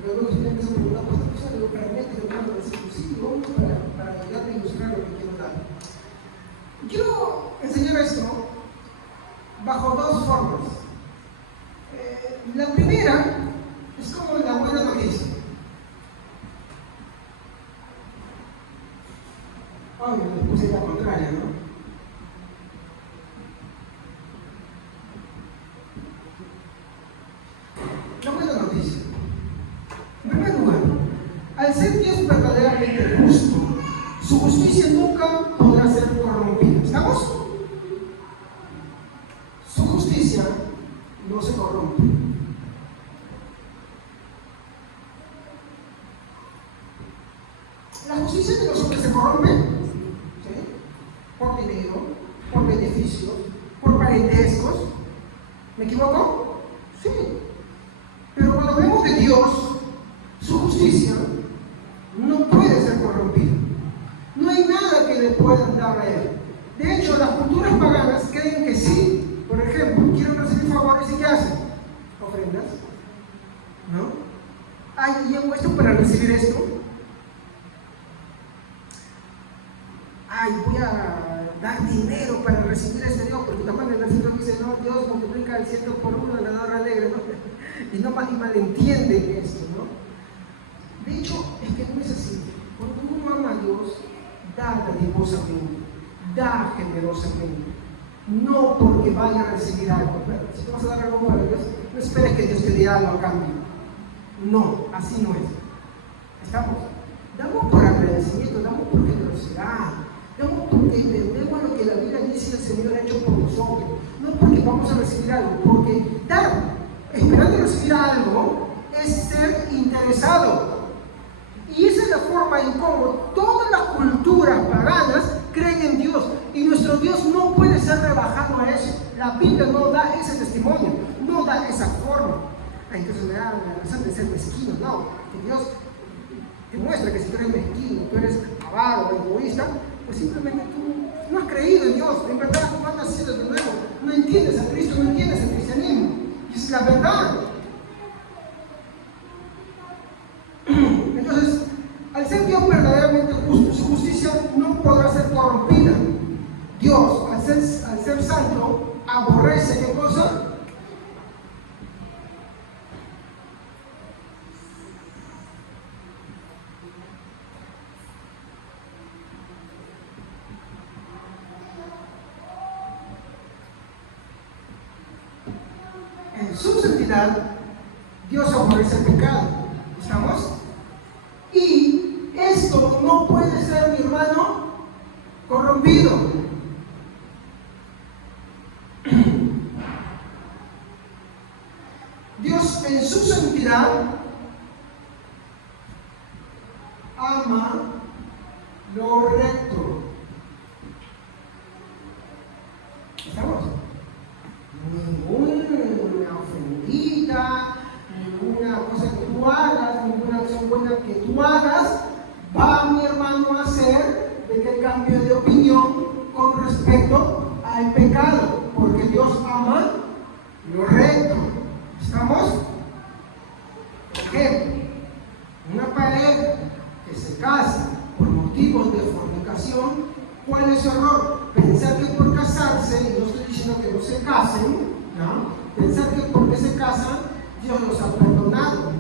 Luego si tienen que se preguntar, pues no sé, realmente yo mando exclusivo para ayudarme a ilustrar lo que quiero dar. Quiero enseñar esto bajo dos formas. La primera es como la buena noticia. Obvio, les puse la contraria, ¿no? La buena noticia. En Al ser Dios verdaderamente justo, su justicia nunca podrá ser corrompida. ¿Estamos? Su justicia no se corrompe. La justicia de los hombres se corrompe, ¿sí? Por dinero, por beneficios, por parentescos. ¿Me equivoco? Sí. Pero cuando hablamos de Dios, su justicia no puede ser corrompida. No hay nada que le puedan dar a Él. De hecho, las culturas paganas creen que sí. Por ejemplo, quieren recibir favores y ¿qué hacen? Ofrendas. ¿No? Ay, ¿y hago esto para recibir esto? Ay, voy a dar dinero para recibir este Dios, porque también el versículo dice, no, Dios multiplica el 100 por 1 el dador alegre, ¿no? Y no malentienden esto, ¿no? De hecho, es que no es así. Cuando uno ama a Dios, da dadivosamente, da generosamente, no porque vaya a recibir algo. Pero si te vas a dar algo para Dios, no esperes que Dios te dé algo a cambio. No, así no es. ¿Estamos? Damos por agradecimiento, damos por generosidad, damos porque entendemos lo que la Biblia dice y el Señor ha hecho por nosotros. No porque vamos a recibir algo, porque dar, esperando recibir algo, es ser interesado. Y esa es la forma en cómo todas las culturas paganas creen en Dios. Y nuestro Dios no puede ser rebajado a eso. La Biblia no da ese testimonio, no da esa forma. Entonces me da la razón de ser mezquino. No, que Dios te muestra que si tú eres mezquino, tú eres avaro, egoísta, pues simplemente tú no has creído en Dios. En verdad, no has nacido de nuevo. No entiendes a Cristo, no entiendes el cristianismo. Y es la verdad. Entonces, al ser Dios verdaderamente justo, su justicia no podrá ser corrompida. Dios, al ser santo, aborrece ¿qué cosa? En su santidad, Dios aborrece el pecado. ¿Estamos? Y esto no puede ser, mi hermano, corrompido. Dios en su santidad ama lo recto. ¿Estamos? Ninguna ofendida, ninguna cosa que tú hagas, ninguna acción buena que tú hagas, va, mi hermano, a hacer de que el cambio de opinión con respecto al pecado, porque Dios ama lo recto. ¿Estamos? Por ejemplo, una pareja que se casa por motivos de fornicación, ¿cuál es su error? Pensar que por casarse, y no estoy diciendo que no se casen, ¿no? Pensar que porque se casan, Dios los ha perdonado.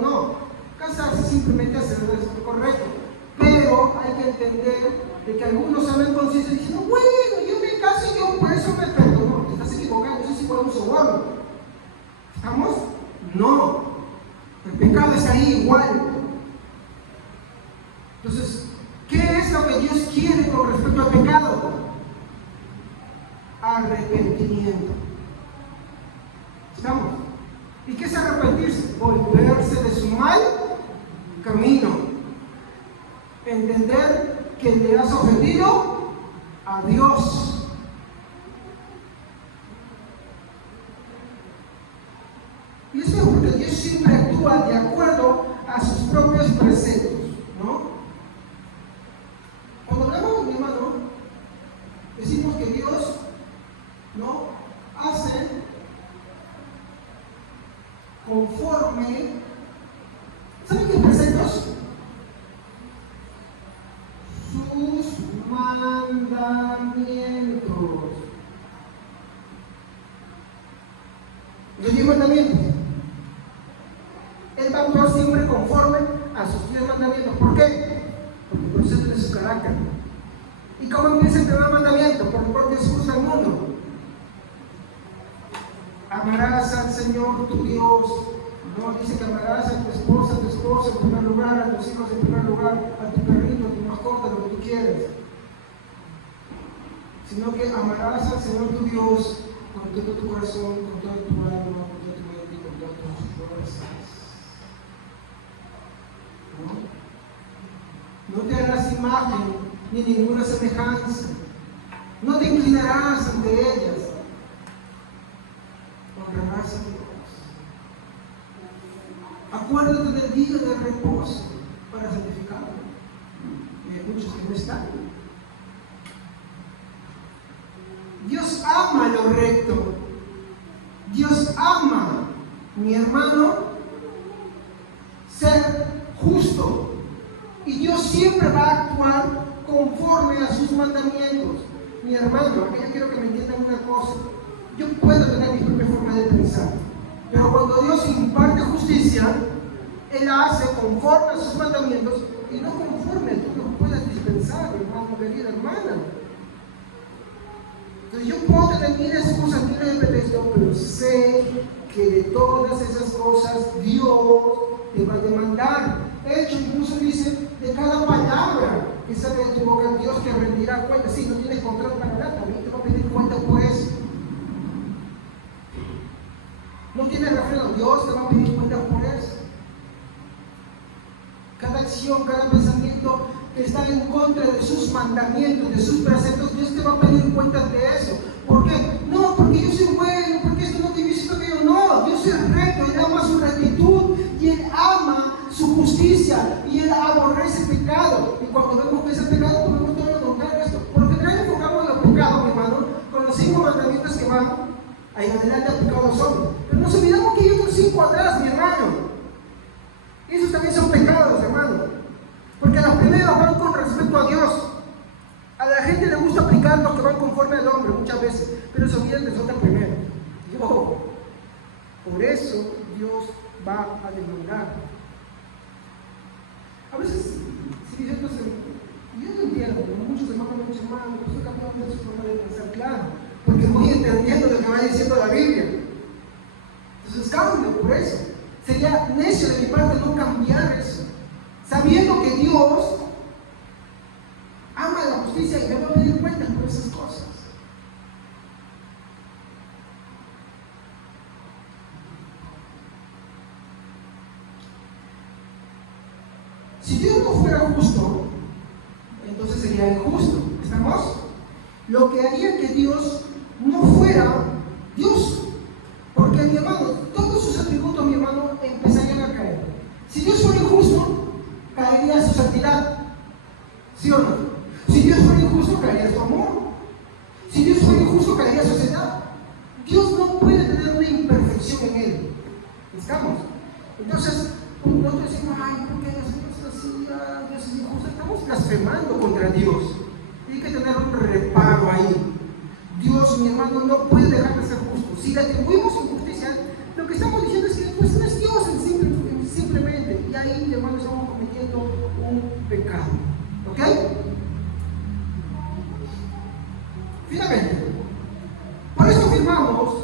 No. Casarse simplemente hacer lo correcto. Pero hay que entender de que algunos saben conciencia y dicen, bueno, yo me caso y yo por eso me perdono. Te estás equivocando, eso sí fue un soborno. ¿Estamos? No. El pecado está ahí igual. Entonces, ¿qué es lo que Dios quiere con respecto al pecado? Arrepentimiento. ¿Estamos? ¿Y qué es arrepentirse? Volverse de su mal camino. Entender que le has ofendido a Dios. Y eso es porque Dios siempre actúa de acuerdo a sus propios preceptos, ¿no? Cuando hablamos, mi hermano, decimos que Dios, ¿no?, hace conforme, ¿saben qué preceptos? Sus mandamientos. Los 10 mandamientos. Él va a actuar siempre conforme a sus 10 mandamientos. ¿Por qué? Porque procede de su carácter. ¿Y cómo empieza el primer mandamiento? Porque Dios juzga al mundo. Amarás al Señor tu Dios. No dice que amarás a tu esposa en primer lugar. lugar, a tus hijos en primer lugar, a tu perrito, a tu mascota, lo que tú quieras. Sino que amarás al Señor tu Dios con todo tu corazón, con toda tu alma, con toda tu mente y con todas tus fuerzas. No te harás imagen ni ninguna semejanza. No te inclinarás ante ellas. Honrarás a Dios. Acuérdate del día de reposo para santificarlo. Y hay muchos que no están. Dios ama lo recto. Dios ama, mi hermano, ser justo. Y Dios siempre va a actuar conforme a sus mandamientos. Mi hermano, aquí yo quiero que me entiendan una cosa. Yo puedo tener mi propia forma de pensar, pero cuando Dios imparte justicia, Él la hace conforme a sus mandamientos y no conforme a tú no puedas dispensar, hermano, querida hermana. Entonces yo puedo tener miles de cosas, miles de pretextos, pero sé que de todas esas cosas Dios te va a demandar. De hecho, incluso dice, de cada palabra que sale de tu boca, Dios te rendirá cuenta. Si no tienes control para nada, también te va a pedir cuenta por eso. No tienes refreno, Dios te va a pedir cuenta por eso. Cada acción, cada pensamiento que está en contra de sus mandamientos, de sus preceptos, Dios te va a pedir cuentas de eso. ¿Por qué? No, porque yo soy bueno, porque esto no te visto que yo. No, Dios es recto, Él ama su rectitud y Él ama su justicia y Él aborrece el pecado. Y cuando vemos que ese pecado, podemos todo lo contrario esto. Porque no enfocamos en los pecados, mi hermano, con los 5 mandamientos que van ahí en adelante aplicados son. Pero nos olvidamos que hay otros 5 atrás, mi hermano. Esos también son pecados, hermano. Porque los primeros van con respecto a Dios. A la gente le gusta aplicar los que van conforme al hombre muchas veces, pero se olvidan de los otros primero. Por eso Dios va a demandar. A veces, si dicen, entonces, yo no entiendo, muchos hermanos, estoy cambiando de su forma de pensar, claro, porque voy entendiendo lo que va diciendo la Biblia. Entonces cambio por eso. Sería necio de mi parte no cambiar eso, sabiendo que Dios ama la justicia y me va a pedir cuentas por esas cosas. Si Dios no fuera justo, entonces sería injusto. ¿Estamos? Lo que haría que Dios no fuera Dios. Porque, mi hermano, todos sus atributos, mi hermano, empezarían a caer. Si Dios fuera injusto, caería su santidad. ¿Sí o no? Si Dios fuera injusto, caería su amor. Si Dios fuera injusto, caería su sociedad. Dios no puede tener una imperfección en Él. ¿Estamos? Entonces, nosotros decimos, ay, ¿por qué Dios es así? Dios es injusto. Estamos blasfemando contra Dios. Hay que tener un reparo ahí. Dios, mi hermano, no puede dejar de ser justo. Si le atribuimos injusticia, lo que estamos diciendo es que pues, no es Dios simplemente. Y ahí, mi hermano, estamos cometiendo un pecado. ¿Ok? Finalmente, por eso afirmamos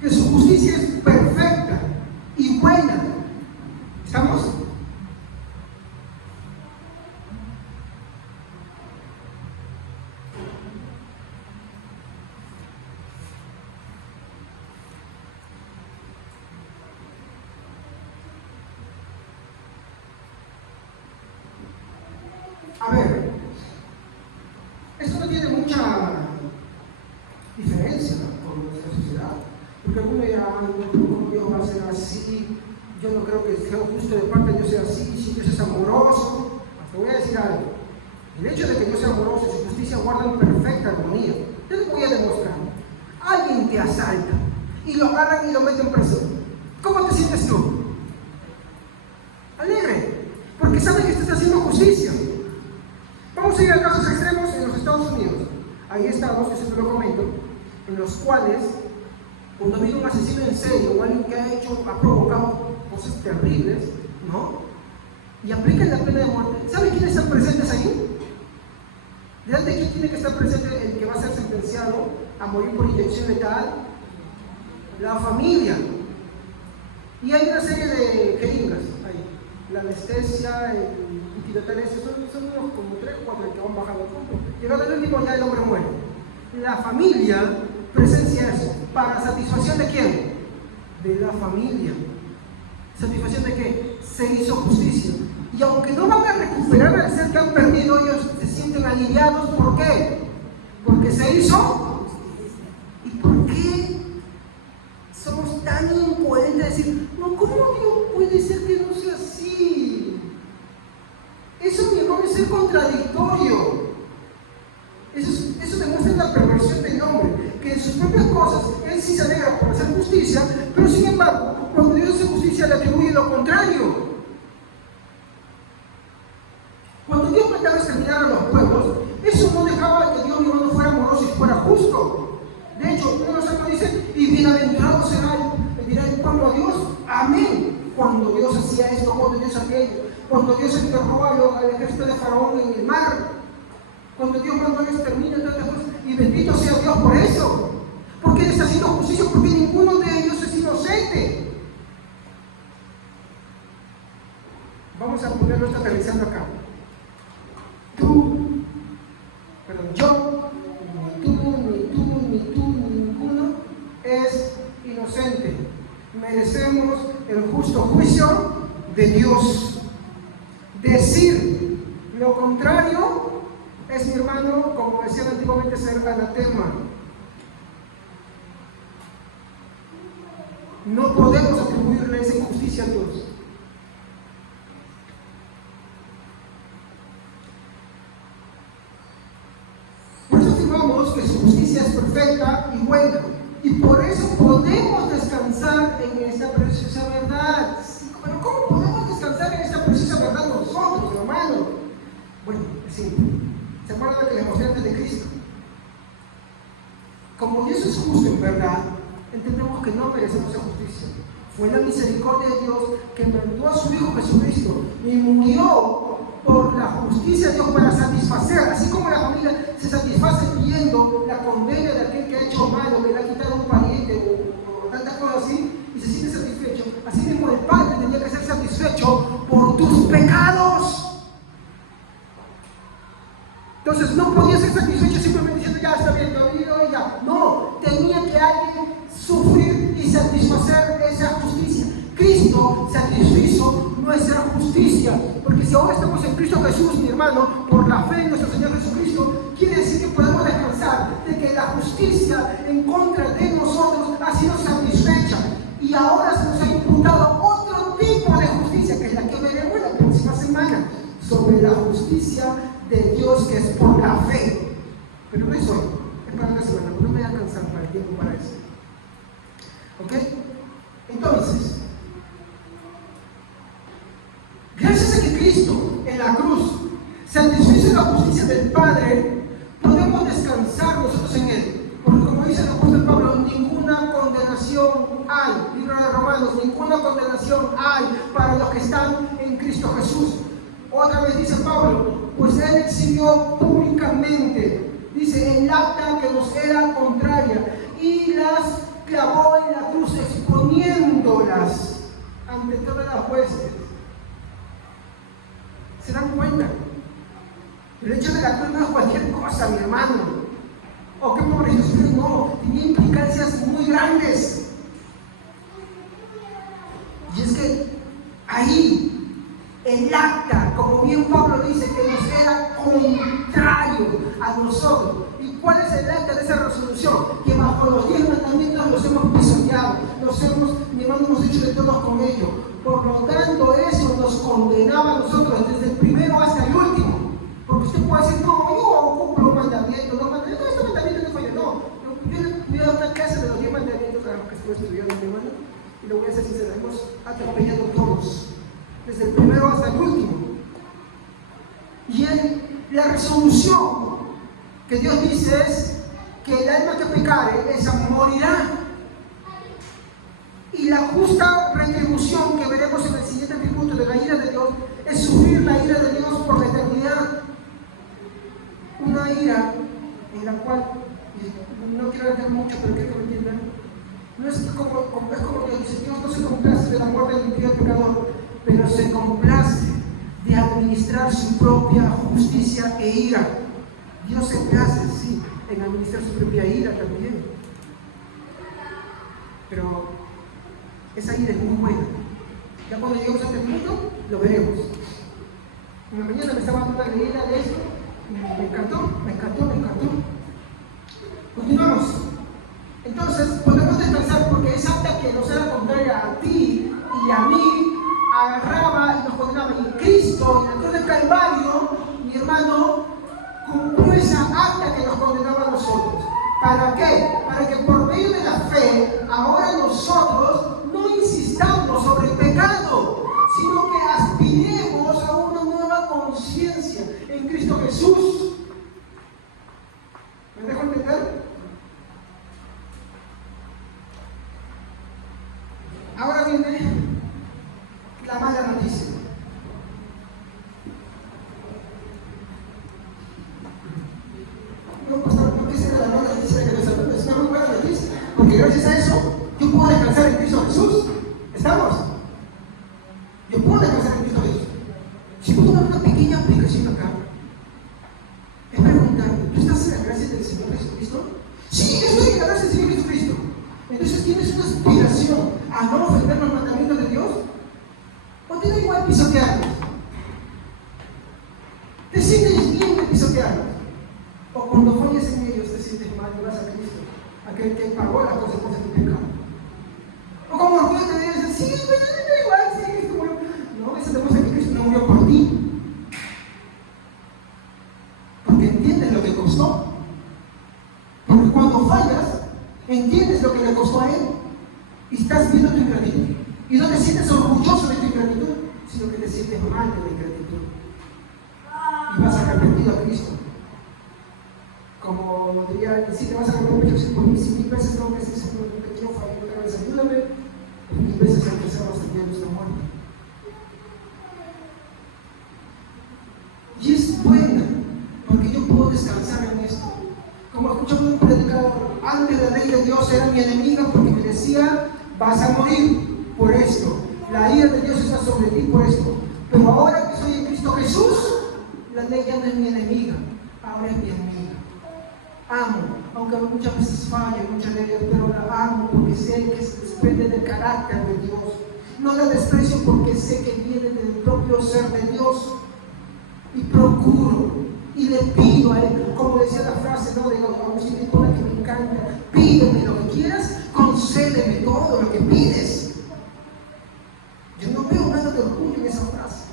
que su justicia es perfecta y buena. ¿Estamos? A ver, esto no tiene mucha diferencia con nuestra sociedad, porque algunos dirán, no, Dios va a ser así, yo no creo que sea justo de parte de Dios sea así, si Dios es amoroso. Te voy a decir algo, el hecho de que Dios sea amoroso y su justicia guardan perfecta armonía. Yo les voy a demostrar. Alguien te asalta y lo agarran y lo meten preso. ¿Cómo te sientes tú? Alegre, porque sabes que estás haciendo justicia. Vamos a ir a casos extremos en los Estados Unidos. Ahí estamos, que siempre lo comento, en los cuales, cuando viene un asesino en serie o alguien que ha provocado cosas terribles, ¿no? Y aplican la pena de muerte. ¿Saben quiénes están presentes ahí? ¿Delante de quién tiene que estar presente el que va a ser sentenciado a morir por inyección letal? La familia. Y hay una serie de jeringas ahí. la anestesia, el tirotanese, son unos como 3 o 4 que van bajando el punto. Llegado el último ya el hombre muere. La familia presencia eso. ¿Para satisfacción de quién? De la familia. ¿Satisfacción de qué? Se hizo justicia. Y aunque no van a recuperar al ser que han perdido, ellos se sienten aliviados. ¿Por qué? Porque se hizo. ¿Y por qué somos tan incoherentes de decir, no, ¿cómo Dios puede ser que no sea así? Eso, mi hermano, es ser contradictorio. Eso demuestra la perversión del hombre, que en sus propias cosas él sí se alegra por hacer justicia, pero sin embargo, cuando Dios hace justicia le atribuye lo contrario. Cuando Dios mandaba exterminar a los pueblos, eso no dejaba que Dios no fuera amoroso y fuera justo. De hecho, uno salmo dice, y bienaventurado será dirá el pueblo a Dios, amén. Cuando Dios hacía esto, cuando Dios hacía aquello, cuando Dios enterró al ejército de Faraón en el mar, cuando Dios mandó el exterminio, y bendito sea Dios por eso, porque Él está haciendo justicia, porque ninguno de ellos es inocente. Vamos a ponerlo esto aterrizando acá. Yo, ni tú, ninguno es inocente. Merecemos el justo juicio de Dios. Decir lo contrario es, mi hermano, como decían antiguamente, ser anatema. No podemos atribuirle esa injusticia a Dios. Por eso afirmamos que su justicia es perfecta y buena, y por eso podemos descansar en esta preciosa verdad. Pero ¿cómo podemos descansar en esta preciosa verdad nosotros, hermanos? Bueno, es simple. ¿Se acuerdan de que les mostré antes de Cristo? Como Dios es justo en verdad, entendemos que no merecemos esa justicia. Fue la misericordia de Dios que mandó a su Hijo Jesucristo y murió por la justicia de Dios para satisfacer, así como la familia se satisface viendo la condena de aquel que ha hecho mal o que le ha quitado un pariente o tantas cosas así, y se siente satisfecho. Así mismo el Padre tenía que ser satisfecho por tus pecados. Entonces no podía ser satisfecho simplemente diciendo, ya está bien, y ya. No, tenía que alguien sufrir y satisfacer esa justicia. Cristo satisfizo nuestra justicia, porque si ahora estamos en Cristo Jesús, mi hermano, por la fe en nuestro Señor Jesucristo, quiere decir que podemos descansar de que la justicia en contra de nosotros ha sido satisfecha, y ahora se nos ha imputado otro tipo de justicia, que es la que veremos la próxima semana, sobre la justicia de Dios, que es por la fe. Pero no es hoy, es para la semana, no me voy a alcanzar para el tiempo para eso. ¿Ok? Entonces, gracias a que Cristo en la cruz satisfizo la justicia del Padre, podemos descansar nosotros en Él. Porque como dice el apóstol Pablo, ninguna condenación hay, libro de Romanos, ninguna condenación hay para los que están en Cristo Jesús. Otra vez dice Pablo, pues Él exhibió públicamente, dice, el acta que nos era contraria y las clavó en la cruz, exponiéndolas ante todas las jueces. ¿Se dan cuenta? El hecho de la cruz no es cualquier cosa, mi hermano. O qué pobre Jesús, no, tenía implicancias muy grandes. Y es que ahí el acta, como bien Pablo dice, que nos era contrario a nosotros. ¿Y cuál es el acta de esa resolución? Que bajo los 10 mandamientos los hemos pisoteado, mi hermano, hemos hecho de todos con ellos. Por lo tanto, eso nos condenaba a nosotros desde el primero hasta el último. Porque usted puede decir, no, yo cumplo un mandamiento, este mandamiento no falla, no. Yo voy a dar una clase de los 10 mandamientos a los que estoy estudiando, mi hermano, y lo voy a ser sincero, hemos atropellado todos, desde el primero hasta el último. Y la resolución que Dios dice es que el alma que pecare, esa morirá. Y la justa retribución que veremos en el siguiente tributo de la ira de Dios es sufrir la ira de Dios por la eternidad. Una ira en la cual, no quiero decir mucho, pero quiero que me entiendan, no es como Dios dice, Dios no se complace de la muerte del impío pecador, pero se complace de administrar su propia justicia e ira. Dios se place, sí, en administrar su propia ira también. Pero esa ira es muy buena. Ya cuando lleguemos a este punto, lo veremos. En la mañana me estaba dando una leída de esto y me encantó. Continuamos. Entonces, podemos descansar porque esa acta que nos era contraria a ti y a mí, agarraba y nos condenaba. Y Cristo, en la cruz del Calvario, mi hermano, cumplió esa acta que nos condenaba a nosotros. ¿Para qué? Para que por medio de la fe, ahora nosotros no insistamos sobre el pecado, sino que aspiremos a una nueva conciencia en Cristo Jesús. ¿Me dejo entender? Ahora viene la mala noticia. No, pastor, ¿por qué será la mala noticia que les hablamos? Es una muy buena noticia, porque gracias a eso yo puedo descansar en Cristo Jesús. ¿Estamos? Yo puedo descansar en Cristo Jesús. Si puedo dar una pequeña aplicación acá, es preguntarme, ¿tú estás en la gracia del Señor Jesucristo? Sí, yo estoy en la gracia del Señor Jesucristo. Entonces, ¿tienes una aspiración a no ofender los mandamientos de Dios? ¿O te da igual pisotearlos? ¿Te sientes bien de pisotearlos? ¿O cuando falles en ellos te sientes mal y vas a Cristo, aquel que pagó las consecuencias de tu pecado? ¿O como tú te dices, sí, pero me da igual, sí, Cristo murió? No, eso demuestra que Cristo no murió por ti. Porque entiendes lo que costó. Porque cuando fallas, entiendes lo que le costó a Él y estás viendo tu ingratitud. Y no te sientes orgulloso de tu ingratitud, sino que te sientes mal de la ingratitud. Y vas arrepentido a Cristo. Como diría, si te vas a arrepentir por mí, 100,000 veces tengo que decir, Señor, que quiero fallar otra vez, ayúdame. 1,000 veces empezamos a tener nuestra muerte. Y es buena, porque yo puedo descansar en esto. Como escuchamos un predicador, antes la ley de Dios era mi enemiga porque me decía, vas a morir por esto. La ira de Dios está sobre ti por esto. Pero ahora que soy en Cristo Jesús, la ley ya no es mi enemiga, ahora es mi amiga. Amo, aunque muchas veces fallo, muchas veces, pero la amo porque sé que se desprende del carácter de Dios. No la desprecio porque sé que viene del propio ser de Dios. Y procuro y le pido a Él, como decía la frase, ¿no?, de Agustín de Hipona, que me encanta: pídeme lo que quieras, concédeme todo lo que pides. Yo no veo nada de orgullo en esa frase,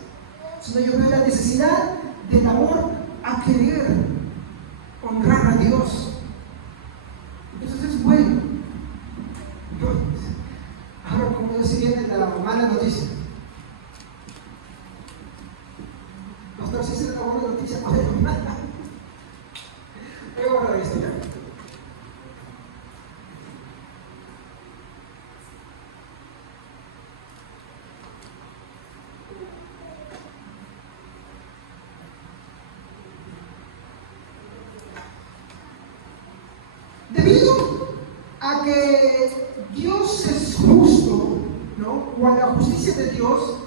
sino yo veo la necesidad del amor a querer honrar a Dios. Entonces es bueno. Ahora, como decía, viene la mala noticia. Pastor, si se le acabó la noticia, voy a guardar esto ya. Debido a que Dios es justo, ¿no?, o a la justicia de Dios,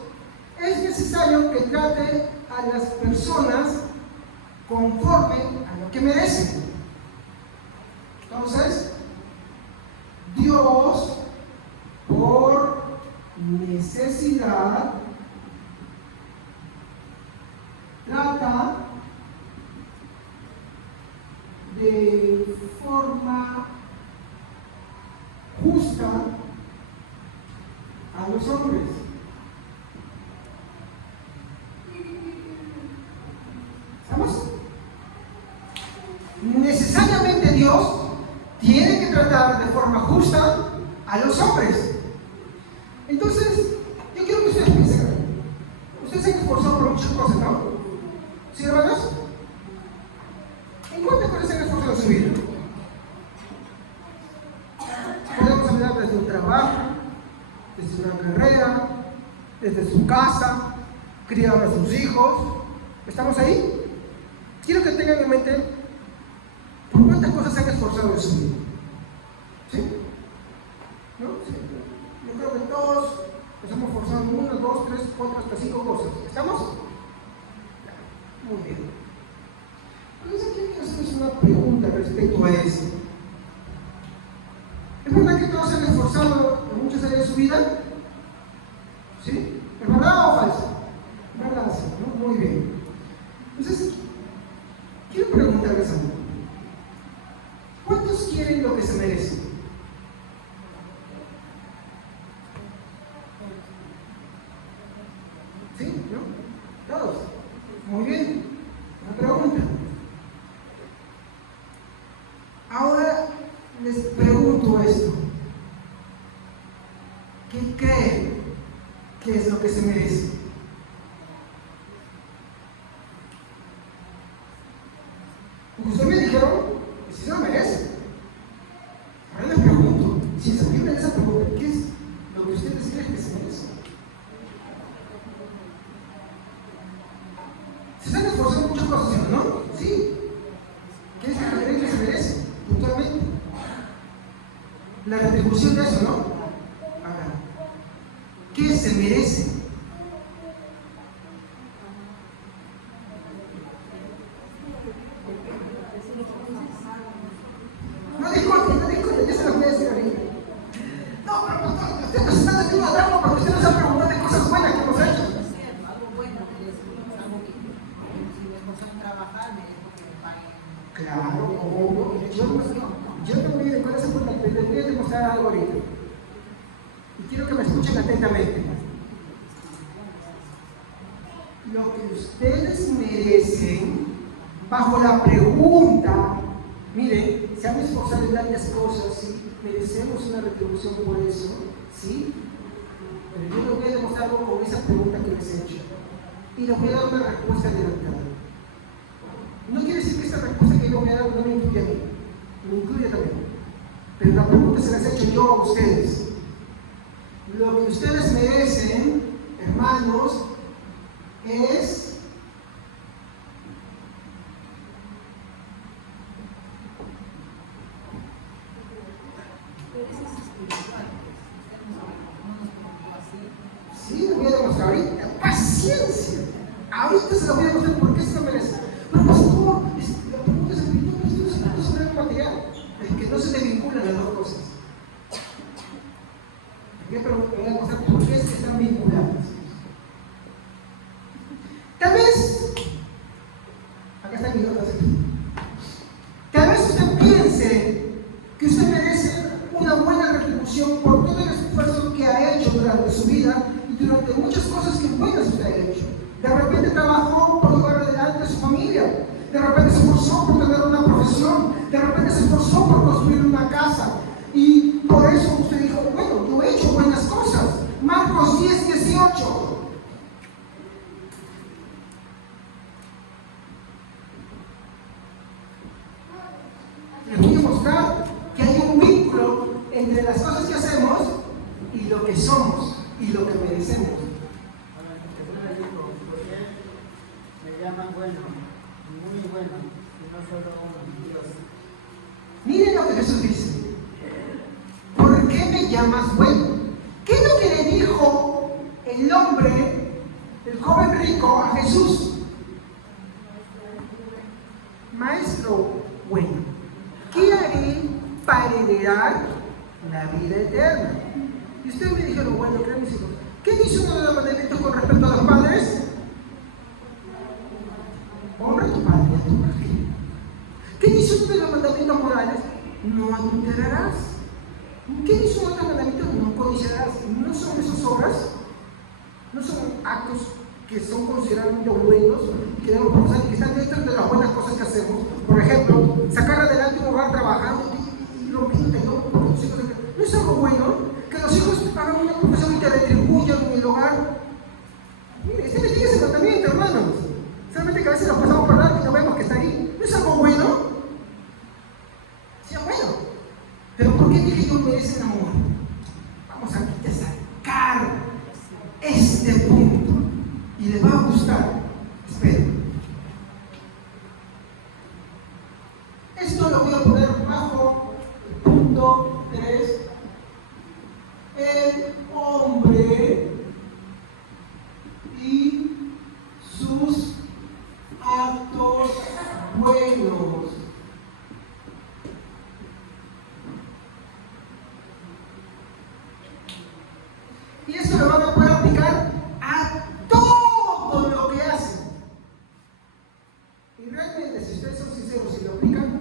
es necesario que trate a las personas conforme a lo que merecen. Entonces, Dios, por necesidad, trata de forma justa a los hombres. ¿Estamos? Necesariamente Dios tiene que tratar de forma justa a los hombres. Entonces, yo quiero que ustedes piensen. Ustedes se han esforzado por muchas cosas, ¿no? ¿Sí, hermanos? ¿En cuántas cosas se han esforzado en su vida? Podemos hablar desde un trabajo, desde una carrera, desde su casa, criar a sus hijos. ¿Estamos ahí? Quiero que tengan en mente por cuántas cosas se han esforzado en su vida. ¿Sí? ¿No? Sí. Yo creo que todos Nos hemos forzado en 1, 2, 3, 4, hasta 5 cosas. ¿Estamos? Muy bien. Entonces aquí quiero hacerles una pregunta respecto a eso. ¿Es verdad que todos se han esforzado en muchas áreas de su vida? ¿Sí? ¿Es verdad o falso? ¿Verdad? Sí, ¿no? Muy bien. Entonces, quiero preguntarles algo. ¿Cuántos quieren lo que se merecen? ¿Sí? ¿No? ¿Todos? Muy bien. Una pregunta. Ahora les pregunto esto. ¿Qué creen que es lo que se merece? Porque ustedes me dijeron que sí se lo merece. Ahora les pregunto, si se me esa pregunta, ¿qué es lo que ustedes creen que se merece? Se están esforzando muchas cosas, ¿no? Sí. ¿Qué es lo que creen que se merece? Puntualmente. La retribución de eso, ¿no? Ahora, ¿qué se merece? No disculpen, yo se lo voy a decir ahorita. No, pero pastor, usted nos está dando una drama porque usted nos ha preguntado de cosas buenas que hemos hecho. Algo bueno, algo que si me esforzan a trabajar, me dejo que me paguen. Claro, yo no voy a ir con esa puerta, les voy a demostrar algo ahorita. Y quiero que me escuchen atentamente. Lo que ustedes merecen, bajo la pregunta, miren, se han esforzado en grandes cosas, ¿sí? Merecemos una retribución por eso, ¿sí? Pero yo les voy a demostrar algo con esa pregunta que les he hecho. Y les voy a dar una respuesta adelantada. No quiere decir que esta respuesta que yo voy a dar no me incluye a mí, me incluye también. Pero la pregunta se las he hecho yo a ustedes. Lo que ustedes merecen, hermanos, es sí, lo voy a demostrar ahorita. Paciencia. Ahorita se lo voy a demostrar por qué se lo merece. Pero pastor, la pregunta es espiritual, no sobre el material. Es que no se te vinculan las dos cosas. Voy a demostrar por qué se están vinculadas. Tal vez, acá está mi nota, tal vez usted piense que usted merece una buena retribución por todo el esfuerzo que ha hecho durante su vida y durante muchas cosas que buenas usted ha hecho. De repente trabajó por llevar adelante a su familia, de repente se esforzó por tener una profesión, de repente se esforzó por construir una casa y por eso usted dijo, bueno, yo he hecho buenas cosas. Marcos 10:18. Les voy a mostrar que hay un vínculo entre las cosas que hacemos y lo que somos y lo que merecemos. Me llaman bueno, muy bueno, y no solo un Dios. Miren lo que Jesús dice. ¿Por qué me llamas bueno? ¿Qué es lo que le dijo el hombre, el joven rico, a Jesús? Maestro bueno, ¿qué haré para heredar la vida eterna? Y ustedes me dijeron, bueno, ¿qué mis hijos? ¿Qué dice uno de los mandamientos con respecto a los padres? Honra a tu padre y a tu madre. ¿Qué dice uno de los mandamientos morales? No adulterarás. ¿Qué dice otro mandamiento? No codiciarás. ¿No son esas obras? ¿No son actos que son considerados buenos y que debemos pensar que están dentro de las buenas cosas que hacemos? Por ejemplo, sacar adelante un hogar trabajando y rompiéndote, ¿no? Porque tus hijos, ¿no es algo bueno? Que los hijos hagan una profesión y te retribuyan en el hogar. Mire, este me sigue ese mandamiento, hermanos. Solamente que a veces nos pasamos por largo y no vemos que está ahí. ¿No es algo bueno? Sí, es bueno. Pero ¿por qué dije yo merecen amor? Vamos a sacar este punto y les va a gustar. Espero. Esto lo voy a poner bajo el punto 3. El hombre buenos. Y esto lo van a poder aplicar a todo lo que hacen. Y realmente, si ustedes son sinceros y lo aplican,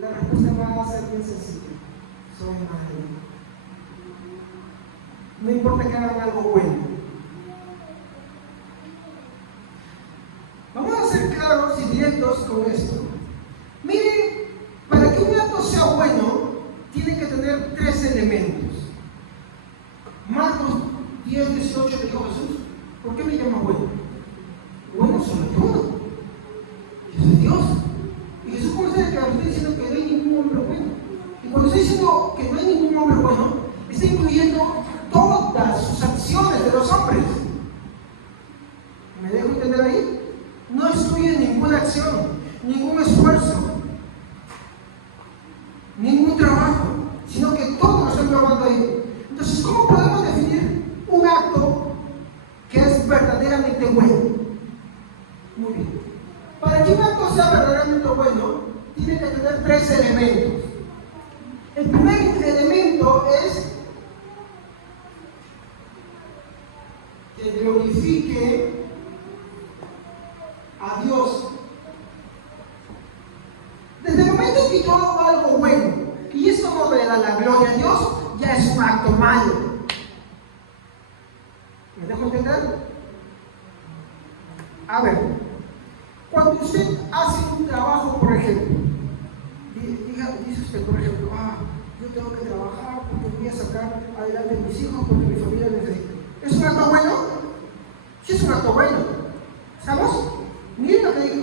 la respuesta va a ser bien sencilla. Soy malo. No importa que hagan algo bueno. Vamos a ser claros y directos con esto. Miren, para que un acto sea bueno, tiene que tener 3 elementos. Marcos 10:18 le dijo Jesús: ¿por qué me llama bueno? Bueno solo hay uno. Ese es Dios. Y Jesús comienza a declarar diciendo que no hay ningún hombre bueno. Y cuando está diciendo que no hay ningún hombre bueno, está incluyendo todas sus acciones de los hombres. ¿Me dejo entender ahí? No excluye ninguna acción, ningún esfuerzo, ningún trabajo, sino que todo lo está englobando ahí. Entonces, ¿cómo podemos definir un acto que es verdaderamente bueno? Muy bien. Para que un acto sea verdaderamente bueno, tiene que tener 3 elementos. El primer elemento es que glorifique a Dios. Desde el momento que yo hago algo bueno y esto no me da la gloria a Dios, ya es un acto malo. ¿Me dejo entender? A ver, cuando usted hace un trabajo, por ejemplo, dice usted, por ejemplo, yo tengo que trabajar porque voy a sacar adelante a mis hijos porque mi familia necesita. ¿Es un acto bueno? Sí, es un acto bueno. ¿Estamos? Miren lo que digo.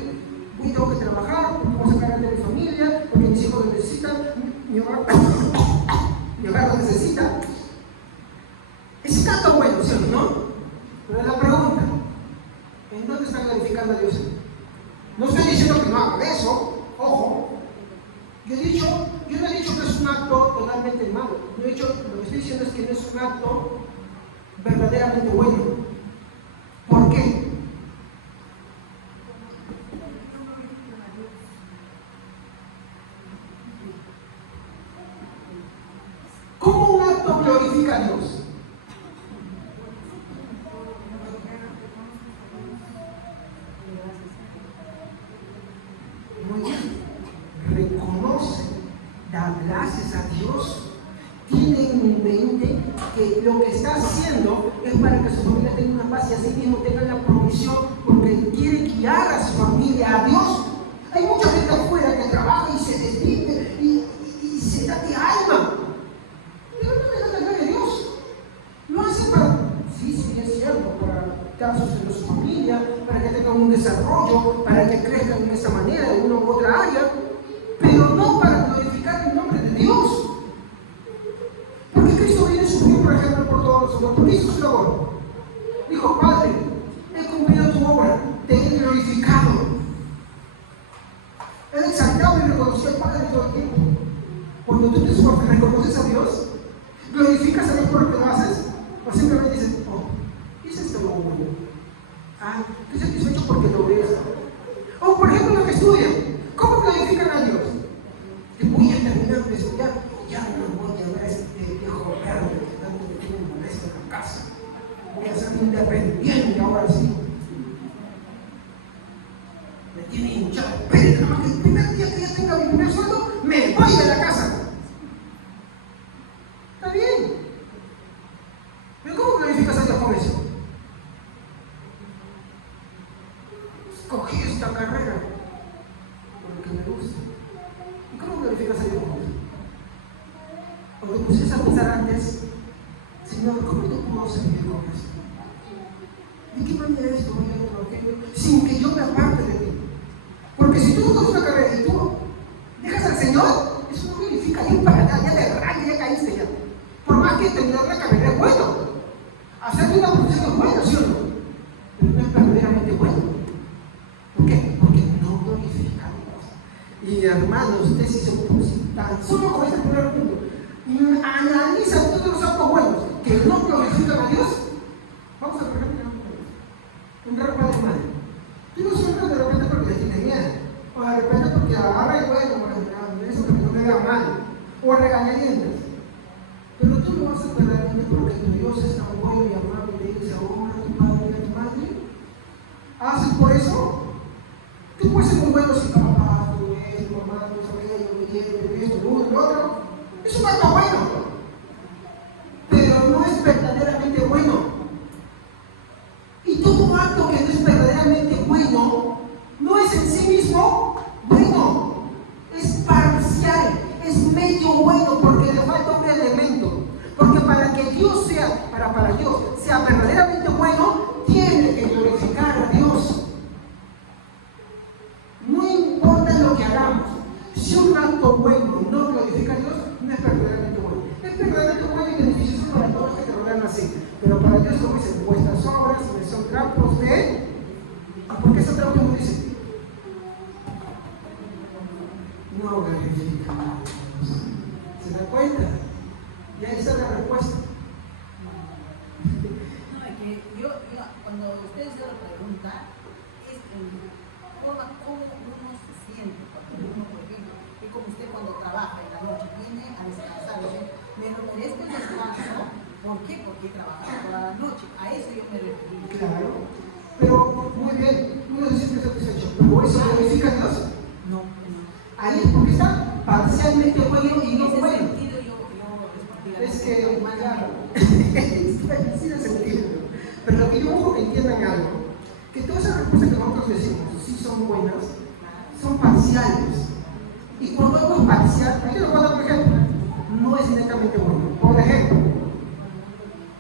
Yo tengo que trabajar porque voy a sacar adelante a mi familia, porque mis hijos lo necesitan, mi hogar lo necesita. Es un acto bueno, ¿sí o no? Pero es la pregunta: ¿en dónde está glorificando a Dios? No estoy diciendo que no hagan eso, ojo. Yo no he dicho que es un acto totalmente malo. Lo que estoy diciendo es que no es un acto verdaderamente bueno. ¿Por qué? ¿Cómo un acto glorifica a Dios? Muy bien. Reconoce, da gracias a Dios, tiene en mente que lo que está haciendo es para que su familia tenga una paz y así mismo tenga la provisión, porque quiere guiar a su familia a Dios. Hay mucha gente afuera que trabaja y se desvive y se da de alma, pero no le da la gloria a Dios. Lo hace para, sí, es cierto, para dar sustento a su familia, para que tengan un desarrollo, para que crezcan de esa manera en una u otra área, pero no para glorificar el nombre de Dios. Porque Cristo viene y sufrió, por ejemplo, por todos nosotros. ¿Por qué hizo su labor? Dijo: Padre, he cumplido tu obra, te he glorificado. Él exaltaba y reconocía al Padre todo el tiempo. Cuando tú te esfuerzas, reconoces a Dios, glorificas a Dios por lo que lo haces, o simplemente dices: hice esto lo bueno. Estoy satisfecho porque lo ves. O por ejemplo, los que estudian, ¿cómo glorifican a Dios? Que voy a terminar de estudiar, ya no voy a ver a este viejo verde que tanto me tiene molesto en la casa. Voy a ser independiente ahora sí. Me tiene hinchado. Pero nada más que el primer día que ya tenga mi primer sueldo, me voy de la casa. Está bien. Pero ¿cómo glorificas a Dios con eso? Escogí esta carrera porque me gusta. ¿Y cómo glorificas a Dios con eso? O te pusiste a pensar antes: Señor, ¿cómo yo puedo servir con esto? ¿De qué manera esto voy a trabajar sin que yo me aparte de ti? Porque si tú tocas una carrera y tú dejas al Señor, eso no glorifica a Dios para nada. Ya le rayas, ya caíste ya. Por más que terminar la carrera es bueno, hacer una profesión es bueno, ¿sí o no? Pero no es verdaderamente bueno. ¿Por qué? Porque no glorifica a Dios. Y hermanos, ustedes si se tan solo con este primer punto analiza todos los actos buenos que no glorifican a Dios. Vamos a ver un raro padre y madre. Tú no siempre de repente porque le tienes miedo, o de repente repente porque agarra y bueno, eso que no me vea mal, o regañadientes. Pero tú lo haces verdaderamente porque tu Dios es tan bueno y amable y te dice, honra a tu padre y a tu madre. ¿Haces por eso? Tú puedes ser muy bueno si papá, tu mamá, tus amigos, esto, lo otro. Es un acto bueno, pero no es verdaderamente bueno. Y todo acto que no es verdaderamente bueno no es en sí mismo bueno, es parcial, es medio bueno porque le falta un elemento. Porque para que Dios sea, para Dios sea verdaderamente bueno, tiene que glorificar a Dios. No importa lo que hagamos, si un acto bueno no glorifica a Dios, no es verdaderamente bueno. Es verdaderamente bueno y beneficioso para todos los que te rodean así. Pero para Dios, como dice, vuestras obras son trampos de... ¿Por qué son trampos? Como dice, no glorifica a Dios. ¿Se da cuenta? Y ahí está la respuesta. No, es que yo cuando ustedes se lo preguntan, es cómo uno se siente, porque uno, por ejemplo, es como usted cuando trabaja en la noche, viene a descansar, dice, me lo merezco el descanso. ¿Por qué? Porque he trabajado toda la noche. A eso yo me refiero. Claro. Pero, muy bien, uno se siente satisfecho. ¿Pero eso glorifica a Dios? No. Ahí es porque está parcialmente bueno y no bueno. Es que, claro, sí tiene sentido. Pero lo que yo busco que entiendan algo, que todas esas respuestas que nosotros decimos, sí son buenas, son parciales. Y cuando algo es parcial, aquí lo voy a dar un ejemplo, no es netamente bueno. Por ejemplo,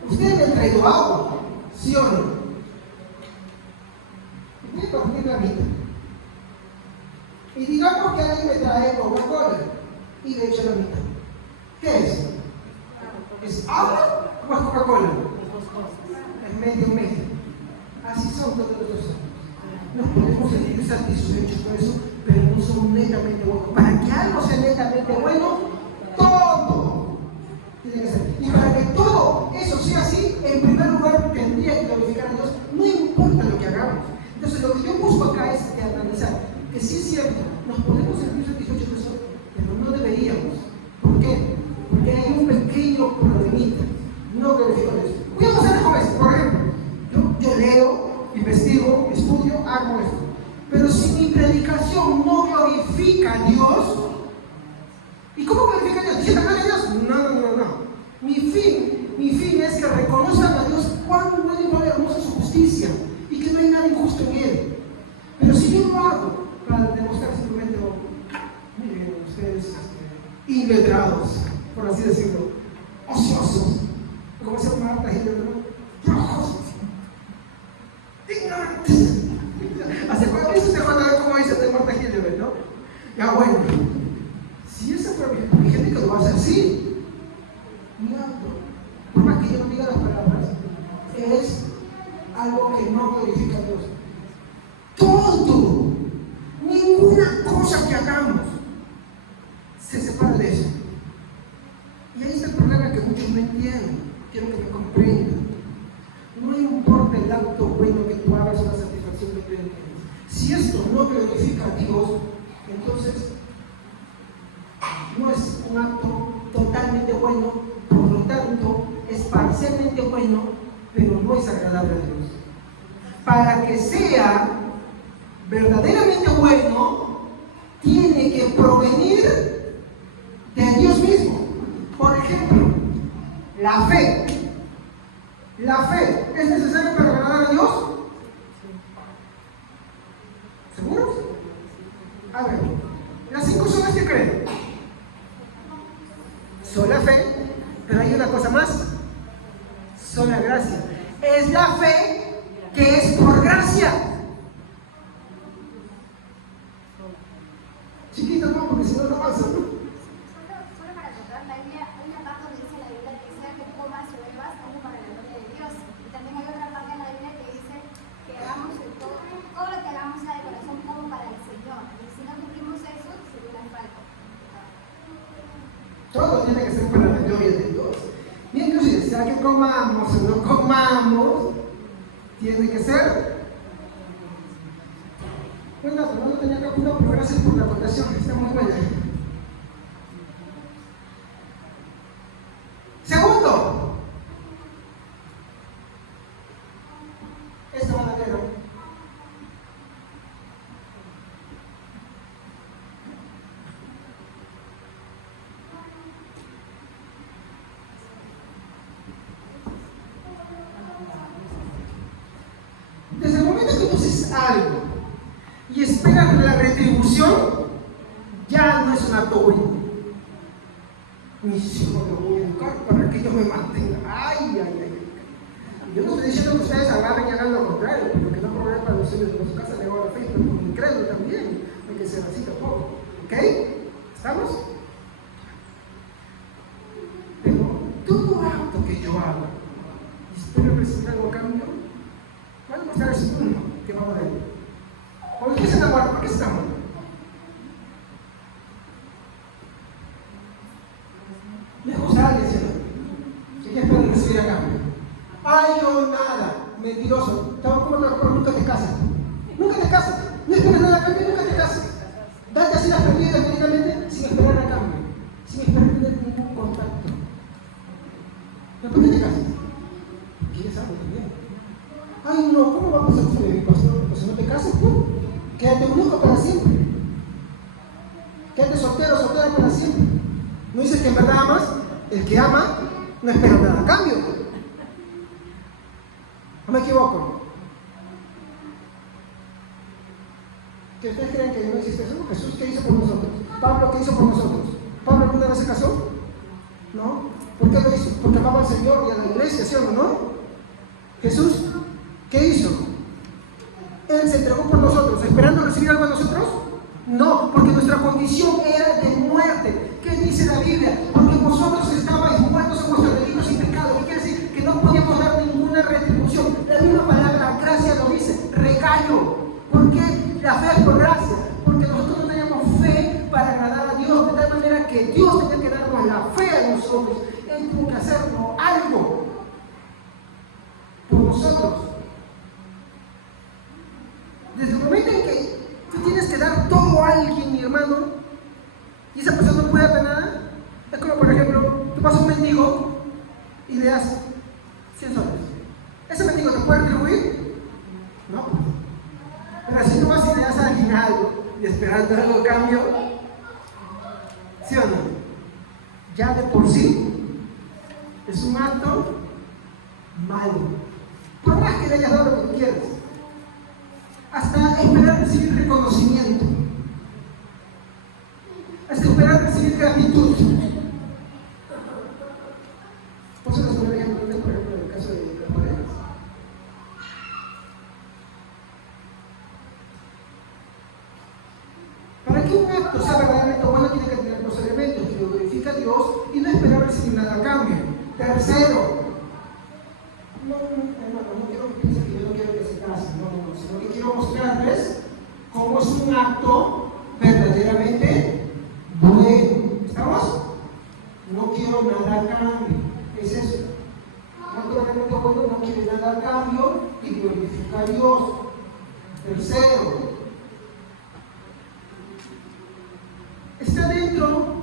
ustedes me han traído agua, ¿sí o no? Voy a partir la mitad. Y digamos que alguien me trae Coca-Cola y le echa la mitad. ¿Qué es? ¿Es agua o es Coca-Cola? Es medio. Así son todos los años. Nos podemos sentir satisfechos con eso, pero no son netamente buenos. Para que algo sea netamente bueno, todo tiene que ser. Y para que todo eso sea así, en primer lugar tendría que glorificar a Dios, no importa lo que hagamos. Entonces lo que yo busco acá es analizar que sí es cierto, nos podemos sentir satisfechos con eso, pero no deberíamos. ¿Por qué? Porque hay un pequeño problemita. No glorifico a Dios. Voy a pasar con esto. Por ejemplo, yo leo, investigo, estudio, hago esto. Pero si mi predicación no glorifica a Dios, ¿y cómo glorifica a Dios? ¿Diciendo gloria a Dios? No. Mi fin es que reconozcan a Dios cuán buena y cuán hermosa es su justicia y que no hay nada injusto en Él. Pero si yo lo hago para demostrar simplemente, miren ustedes, iletrados, por así decirlo, ociosos, como se llama Marta Hildebrand, flojos, ignorantes. Eso se cuenta como dice de Marta Hildebrand, ¿no? Ya bueno, si esa fue mi gente que lo va a hacer así, mi acto, por más que yo no diga las palabras, es algo que no glorifica a Dios. Todo, ninguna cosa que hagamos se separa de eso. Y ahí está el problema que muchos no entienden. Quiero que me comprendan. No importa el acto bueno que tú hagas o la satisfacción que tú tienes. Si esto no glorifica a Dios, entonces no es un acto totalmente bueno, por lo tanto es parcialmente bueno, pero no es agradable a Dios. Para que sea verdaderamente bueno, tiene que provenir de Dios mismo. Por ejemplo, la fe. ¿La fe es necesaria para agradar a Dios? ¿Seguros? A ver, las 5 solas que creen. Sola fe, pero hay una cosa más. Sola gracia. Es la fe que es por gracia. Chiquito, no, porque si no, no pasa, ¿no? Solo para contar la Biblia, hay una parte donde dice la Biblia que sea que comas o bebas como para la gloria de Dios. Y también hay otra parte en la Biblia que dice que hagamos todo lo que hagamos sea de corazón como para el Señor. Y si no cumplimos eso, sería falta. Todo tiene que ser para la gloria de Dios. Bien, inclusive, sea que comamos o no comamos, tiene que ser Buen dato, no lo tenía acá apuntado, pero gracias por la acotación, está muy buena. Segundo, esta van a leer, ¿no? Desde el momento que tú haces algo y esperas la retribución, ya no es un acto bueno. Mis hijos los voy a educar para que ellos me mantengan. Ay. Yo no estoy diciendo que ustedes agarren y hagan lo contrario, pero que no problema para los hijos de su casa de ahora fe, pero con incrédulo también. Hay que ser así tampoco. ¿Ok? ¿Estamos? Pero todo acto que yo haga y espero recibir algo a cambio, van a mostrar ese uno que vamos a ver. ¿Por qué se enamoran? ¿Por qué se enamoran? Me gusta alguien, ¿sí? ¿Qué esperan recibir a cambio? Ay, yo nada, mentiroso. Tampoco nunca te casas. Nunca te casas. No esperas nada a cambio, nunca te casas. Date así las perdidas directamente sin esperar a cambio, sin esperar tener ningún contacto. ¿Pero por qué te casas? ¿Quieres algo también? Ay, no, ¿cómo vamos a hacer mi pastor? Pues si no te casas, pues, quédate único para siempre. Quédate soltero, soltera para siempre. No dices que en verdad amas. El que ama no espera nada a cambio. ¿No me equivoco? ¿Que ustedes creen que no existe eso? Jesús, ¿qué hizo por nosotros? Pablo, ¿qué hizo por nosotros? ¿Pablo alguna vez se casó? ¿No? ¿Por qué lo hizo? Porque amaba al Señor y a la iglesia, ¿sí o no? Jesús, ¿qué hizo? Él se entregó por nosotros, esperando recibir algo de nosotros. No, porque nuestra condición era de muerte. ¿Qué dice la Biblia? Porque vosotros estabais muertos en vuestros delitos y pecados. ¿Qué quiere decir? Que no podíamos dar ninguna retribución. La misma palabra gracia lo dice, regalo. ¿Por qué la fe es por gracia? Porque nosotros no teníamos fe para agradar a Dios, de tal manera que Dios tenía que darnos la fe a nosotros. Él tuvo que hacernos algo por nosotros. Desde el momento en que tú tienes que dar todo a alguien, mi hermano, y esa persona no puede dar nada, es como, por ejemplo, tú vas a un mendigo y le das 100 soles. ¿Ese mendigo te puede retribuir? No. Pero si tú vas y le das a alguien algo y esperando algo a cambio, ¿sí o no? Ya de por sí es un acto malo. Por más que le hayas dado lo que quieras, hasta esperar recibir reconocimiento, hasta esperar recibir gratitud. Por eso les pongo el ejemplo, por ejemplo, en el caso de las parejas. Para que un acto sea verdaderamente bueno, tiene que tener dos elementos: que lo glorifica a Dios y no esperar recibir nada a cambio. Tercero, no quiero que piensen que yo no quiero que se casen, sino que quiero mostrarles cómo es un acto verdaderamente bueno. ¿Estamos? No quiero nada a cambio. ¿Qué es eso? Un acto verdaderamente bueno no quiere nada a cambio y glorifica a Dios. Tercero, está dentro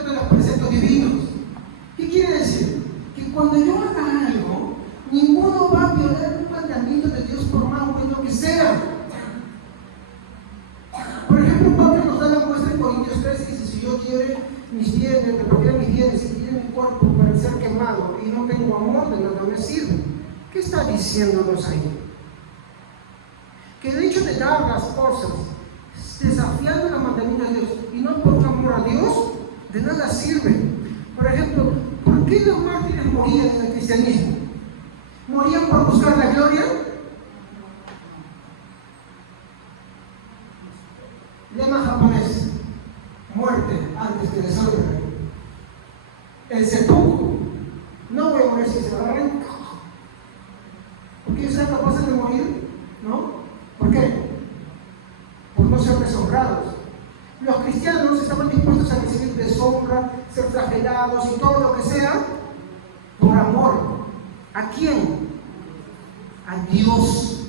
de los preceptos divinos. ¿Qué quiere decir? Que cuando yo haga algo, ninguno va a violar un mandamiento de Dios por más bueno que sea. Por ejemplo, Pablo nos da la muestra en Corintios 13 y dice: si yo quiero mis bienes, repartir mis bienes y quiero mi cuerpo para ser quemado y no tengo amor, de nada me sirve. ¿Qué está diciéndonos ahí? Que el hecho de dar las cosas desafiando los mandamientos de Dios y no por amor a Dios, de nada sirve. Por ejemplo, ¿por qué los mártires morían en el cristianismo? ¿Morían por buscar la gloria? Lema japonés: muerte antes que desorden. El seppuku: no voy a morir si se va a morir. ¿Por qué ellos eran capaces de morir? ¿No? ¿Por qué? Por no no ser deshonrados. Los cristianos estaban dispuestos a recibir deshonra, ser flagelados y todo lo que sea por amor. ¿A quién? A Dios.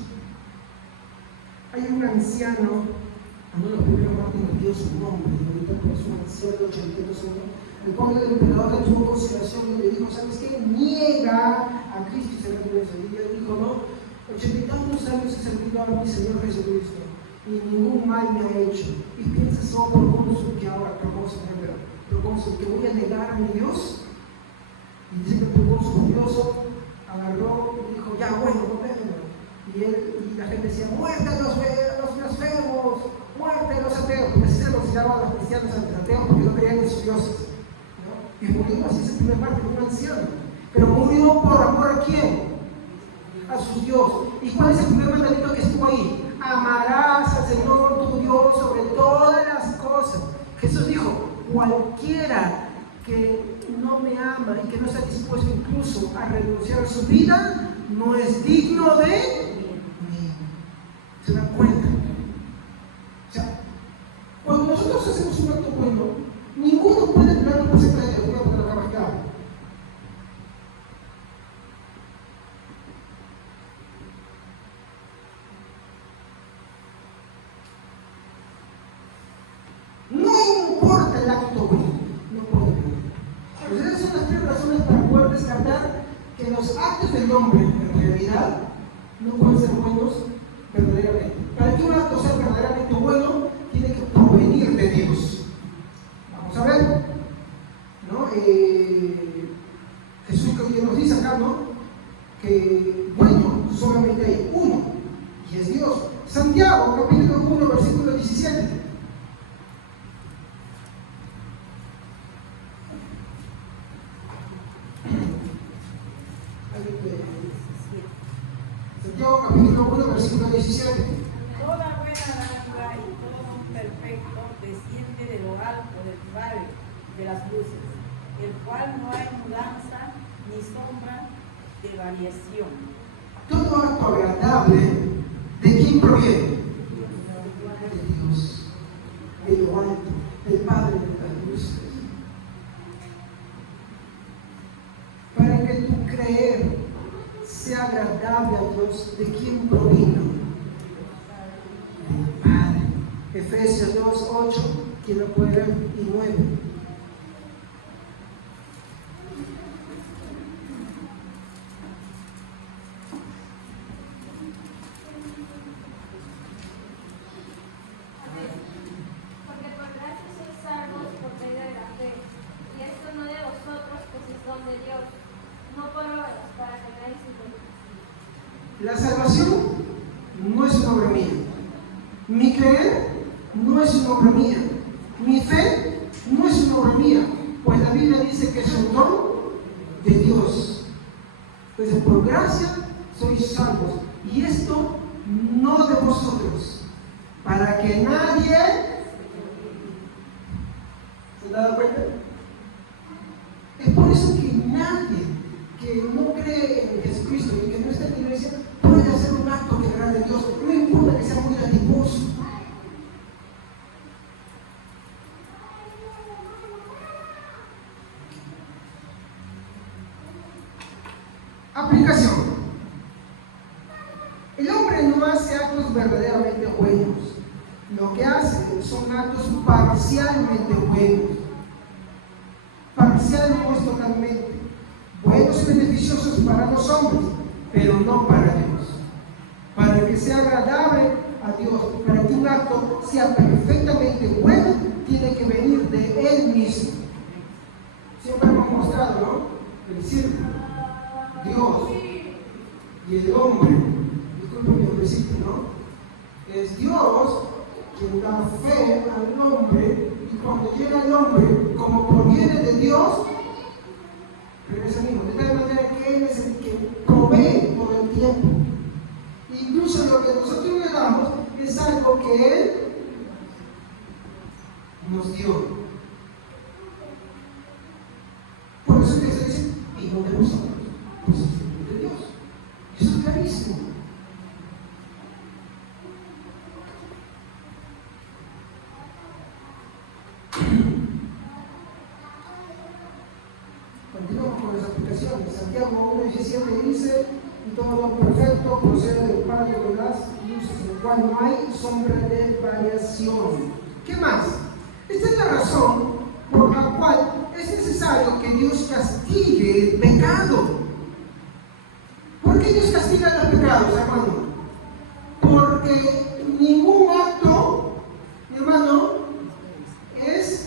Hay un anciano, uno de los primeros mártires, dio su nombre, ahorita es un anciano de 82 años, el cual el emperador le tuvo consideración y le dijo, ¿sabes qué? Niega a Cristo y se retiró. Y él dijo, no, 80 y tantos años he servido a mi Señor Jesucristo y ningún mal me ha hecho. Y piensas, oh, procónsul, que ahora procónsul, que voy a negar a mi Dios. Y dice que el procónsul furioso agarró y dijo, ya bueno, conténlo. Y la gente decía, muerte a los blasfemos, muerte a los ateos, porque así se los llamaban a los cristianos ateos, porque no creían en sus dioses, ¿no? Y murió así ese primer mártir, un anciano. Pero murió por amor ¿a quién? A su Dios. ¿Y cuál es el primer mandamiento que estuvo ahí? Amarás al Señor tu Dios sobre todas las cosas. Jesús dijo, cualquiera que no me ama y que no está dispuesto incluso a renunciar a su vida, no es digno de mí. ¿Se dan cuenta? O sea, cuando nosotros hacemos un acto bueno, ninguno puede negar la presencia de Dios. Voy a poner la cámara acá. No importa el acto bueno, no puede venir. Esas son las tres razones para poder descartar que los actos del hombre en realidad no pueden ser buenos verdaderamente. Para que un acto sea verdaderamente bueno, tiene que provenir de Dios. Vamos a ver, ¿no? Jesús que nos dice acá, ¿no? Que bueno, solamente hay uno, y es Dios. Santiago, capítulo 1, versículo 17. Santiago capítulo 1, versículo 17. Toda buena dádiva y todo don perfecto desciende de lo alto del Padre de las luces, el cual no hay mudanza ni sombra de variación. Todo acto agradable, ¿de quién proviene? De Dios, de lo alto, del Padre de las luces. Para que tu creer sea agradable a Dios, ¿de quién provino? Del Padre. Efesios 2, 8, ¿quién lo puede ver? Y 9. Porque por gracia sois salvos por medio de la fe, y esto no de vosotros, pues es don de Dios, no por obras, para que nadie se glorifique. La salvación no es una obra mía. Mi creer no es una obra mía. Mi fe no es una obra mía. Pues la Biblia dice que es un don de Dios. Entonces, por gracia sois salvos. Y esto no de vosotros, para que nadie... ¿Se da cuenta? Es por eso que nadie que no cree en Jesucristo y que no está en la iglesia puede hacer un acto que agrade a Dios. No importa que sea muy dadivoso. Aplicación. El hombre no hace actos verdaderamente buenos. Lo que hace son actos parcialmente buenos. Parcial no es totalmente. Buenos y beneficiosos para los hombres, pero no para Dios. Para que sea agradable a Dios, para que un acto sea perfectamente bueno, tiene que venir de Él mismo. Siempre hemos mostrado, ¿no? El círculo. Dios y el hombre. Disculpen mi hombrecito, ¿no? Es Dios quien da fe al hombre, y cuando llega el hombre, como proviene de Dios, regresa mismo, de tal manera que Él es el que provee todo el tiempo. Incluso lo que nosotros le damos es algo que Él nos dio. Por eso que se dice, y no de nosotros, pues es de Dios. Eso es clarísimo. Santiago 1:17 dice, y todo lo perfecto procede del Padre de las luces, en el cual no hay sombra de variación. ¿Qué más? Esta es la razón por la cual es necesario que Dios castigue el pecado. ¿Por qué Dios castiga los pecados, hermano? Porque ningún acto, mi hermano, es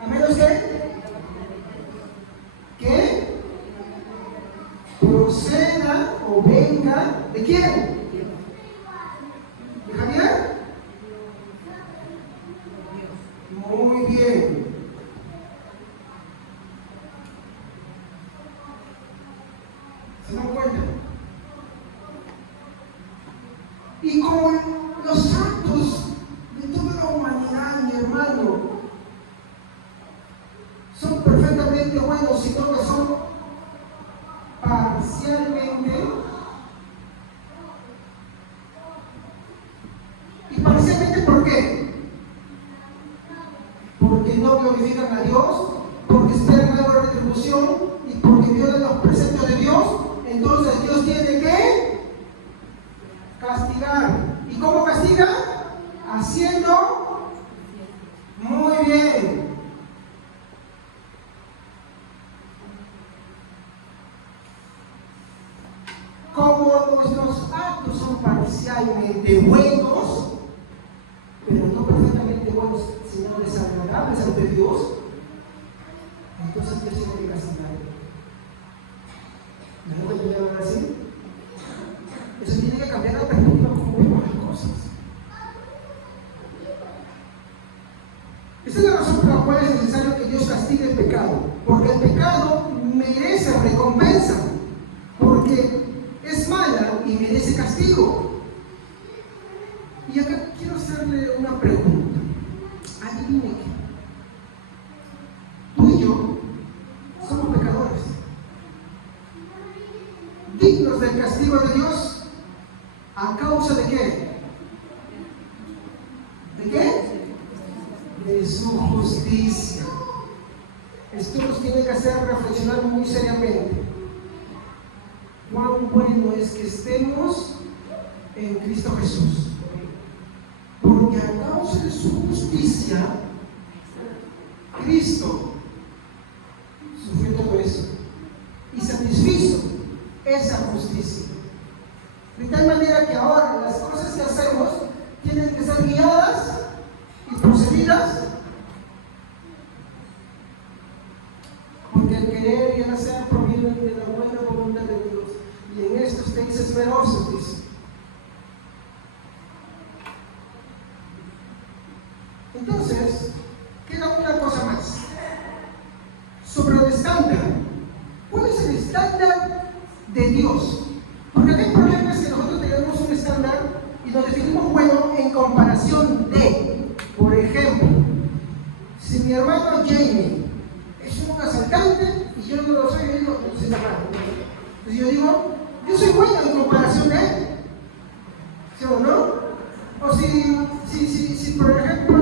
a menos que proceda o venga, ¿de quién? ¿De Javier? Muy bien. ¿Se dan cuenta? Y con los actos de toda la humanidad, mi hermano, son perfectamente buenos, sino que son parcialmente. ¿Y parcialmente por qué? Porque no glorifican a Dios, porque esperan algo de retribución y porque violan los preceptos de Dios. Entonces Dios tiene que castigar. ¿Y cómo castiga? Haciendo muy bien. Como nuestros actos son parcialmente buenos, pero no perfectamente buenos, sino desagradables ante Dios, entonces Dios tiene que castigar. ¿No te puede hablar así? Eso tiene que cambiar la perspectiva como vemos las cosas. Esa es la razón por la cual es necesario que Dios castigue el pecado, porque el pecado merece recompensa, porque es mala y merece castigo. Y acá quiero hacerle una pregunta. Adivine qué. Tú y yo somos pecadores, dignos del castigo de Dios. ¿A causa de qué? ¿De qué? De su justicia. Esto nos tiene que hacer reflexionar muy seriamente. Cuán bueno es que estemos en Cristo Jesús. Porque a causa de su justicia, Cristo sufrió todo eso y satisfizo esa justicia. De tal manera que ahora las cosas que hacemos tienen que ser guiadas y procedidas, porque el querer y el hacer provienen de la buena voluntad de Dios, y en esto estéis esmerosos, dice. Entonces, queda una cosa más sobre el estándar. ¿Cuál es el estándar de Dios? Porque aquí el problema es que nosotros tenemos un estándar y lo definimos bueno en comparación de, por ejemplo, si mi hermano Jamie es un asaltante y yo no lo soy, yo digo, no soy malo. Entonces yo digo, yo soy bueno en comparación de él, ¿sí o no? O si por ejemplo,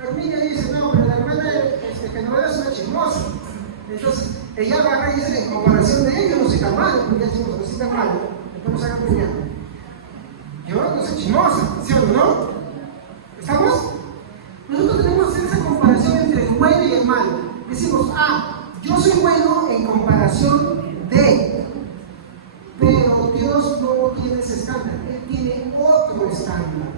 Herminia dice, no, pero la hermana que no es una chismosa. Entonces, ella agarra y dice, en comparación de él, yo no soy tan malo, porque ella no soy tan malo, después nos hagan pelear. Yo no soy chismosa, ¿sí o no? ¿Estamos? Nosotros tenemos esa comparación entre el bueno y el malo. Decimos, yo soy bueno en comparación de, pero Dios no tiene ese estándar, Él tiene otro estándar.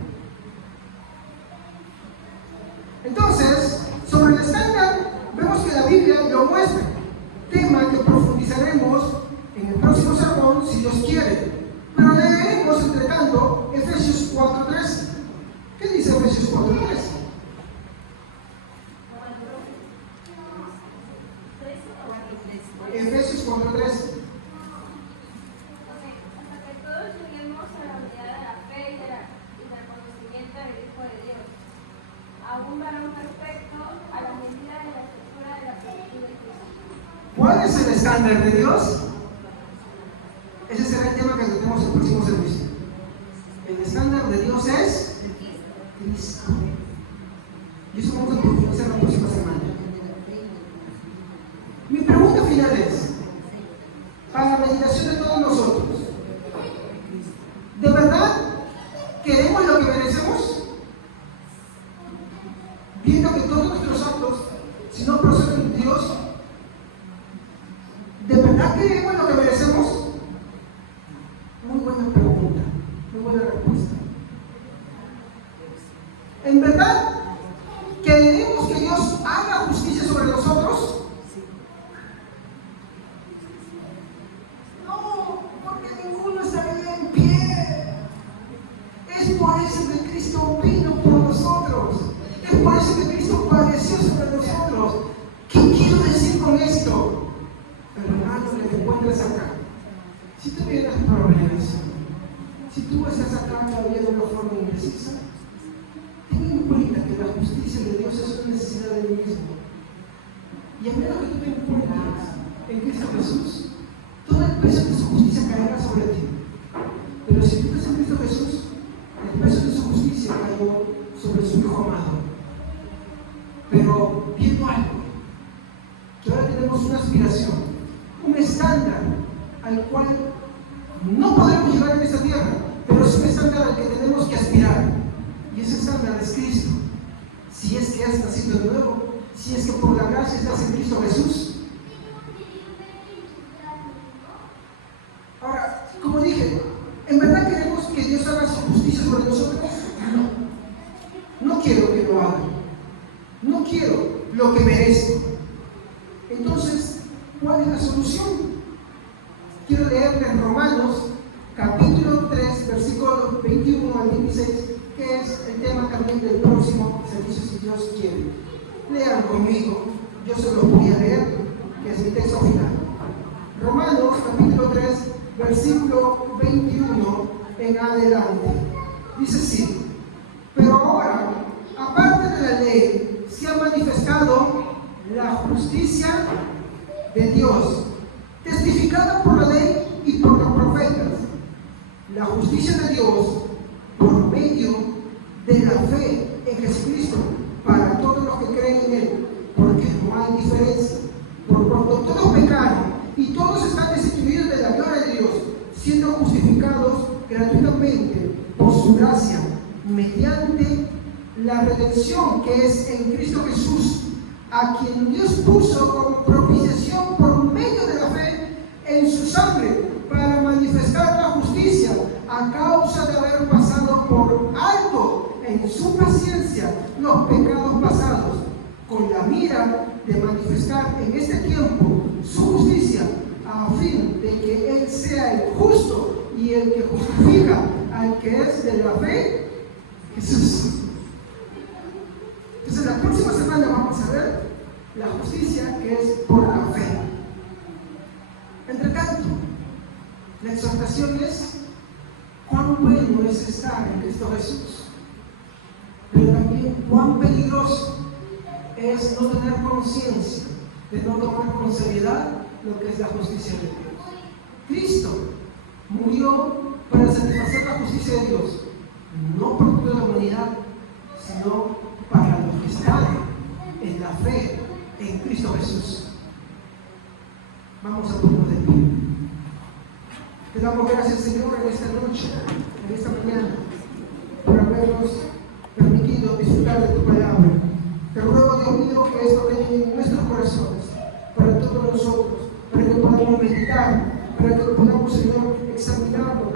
Entonces, sobre el estándar, vemos que la Biblia lo muestra, tema que profundizaremos en el próximo sermón, si Dios quiere. Pero leeremos, entre tanto, Efesios 4:13. ¿Qué dice Efesios 4:13? Efesios 4:13. Hasta que todos lleguemos a la unidad de la fe y del conocimiento del Hijo de Dios, a un varón perfecto, a la medida de la estatura de la plenitud de Cristo. ¿Cuál es el estándar de Dios? Ese será el tema que tratemos en el próximo servicio. El estándar de Dios es Cristo. Y eso vamos a profundizar la próxima semana. Mi pregunta final es, para la meditación de todos nosotros, ¿de verdad queremos lo que merecemos? Viendo que todos nuestros actos, si no proceden de Dios, ¿de verdad queremos lo que merecemos? Muy buena pregunta, muy buena respuesta. ¿En verdad queremos que Dios haga justicia sobre nosotros? No, porque ninguno estaría en pie. Es por eso que Cristo vino por nosotros. Es por eso que Cristo padeció sobre nosotros. ¿Qué quiero decir con esto? Pero hermano, que te encuentres acá. Si tú tienes problemas, si tú estás acá todavía de una forma imprecisa, ten en cuenta que la justicia de Dios es una necesidad de Él mismo. Y a menos que tú te encuentres en Cristo Jesús, todo el peso de su justicia caerá sobre ti. Pero si tú estás en Cristo Jesús, el peso de su justicia cayó sobre su Hijo amado. Pero viendo algo, que ahora tenemos una aspiración, un estándar al cual no podremos llegar en esta tierra, pero es un estándar al que tenemos que aspirar. Y ese estándar es Cristo. Si es que has nacido de nuevo, si es que por la gracia estás en Cristo Jesús. Ahora, como dije, ¿en verdad queremos que Dios haga su justicia sobre nosotros? No. No quiero que lo haga. No quiero lo que merezco. Entonces, ¿cuál es la solución? Quiero leerle en Romanos, capítulo 3, versículos 21 al 26, que es el tema también del próximo servicio, si Dios quiere. Lean conmigo, yo se los voy a leer, que es mi texto final. Romanos, capítulo 3, versículo 21 en adelante. Dice así: pero ahora, aparte de la ley, se ha manifestado la justicia de Dios, testificada por la ley y por los profetas. La justicia de Dios por medio de la fe en Jesucristo para todos los que creen en Él, porque no hay diferencia. Por cuanto todos pecaron y todos están destituidos de la gloria de Dios, siendo justificados gratuitamente por su gracia, mediante la redención que es en Cristo Jesús, a quien Dios puso como propiciación por medio de la fe en su sangre, para manifestar la justicia a causa de haber pasado por alto en su paciencia los pecados pasados, con la mira de manifestar en este tiempo su justicia, a fin de que Él sea el justo y el que justifica al que es de la fe, Jesús. Entonces la próxima semana vamos a ver la justicia que es por la fe. Entre tanto, la exhortación es cuán bueno es estar en Cristo Jesús, pero también cuán peligroso es no tener conciencia, de no tomar con seriedad lo que es la justicia de Dios. Cristo murió para satisfacer la justicia de Dios, no por toda la humanidad, sino para los que están en la fe en Cristo Jesús. Vamos a ponernos de pie. Te damos gracias, Señor, en esta noche, en esta mañana, por habernos permitido disfrutar de tu palabra. Te ruego, Dios mío, que esto quede en nuestros corazones, para todos nosotros, para que podamos meditar, para que podamos, Señor, examinarlo.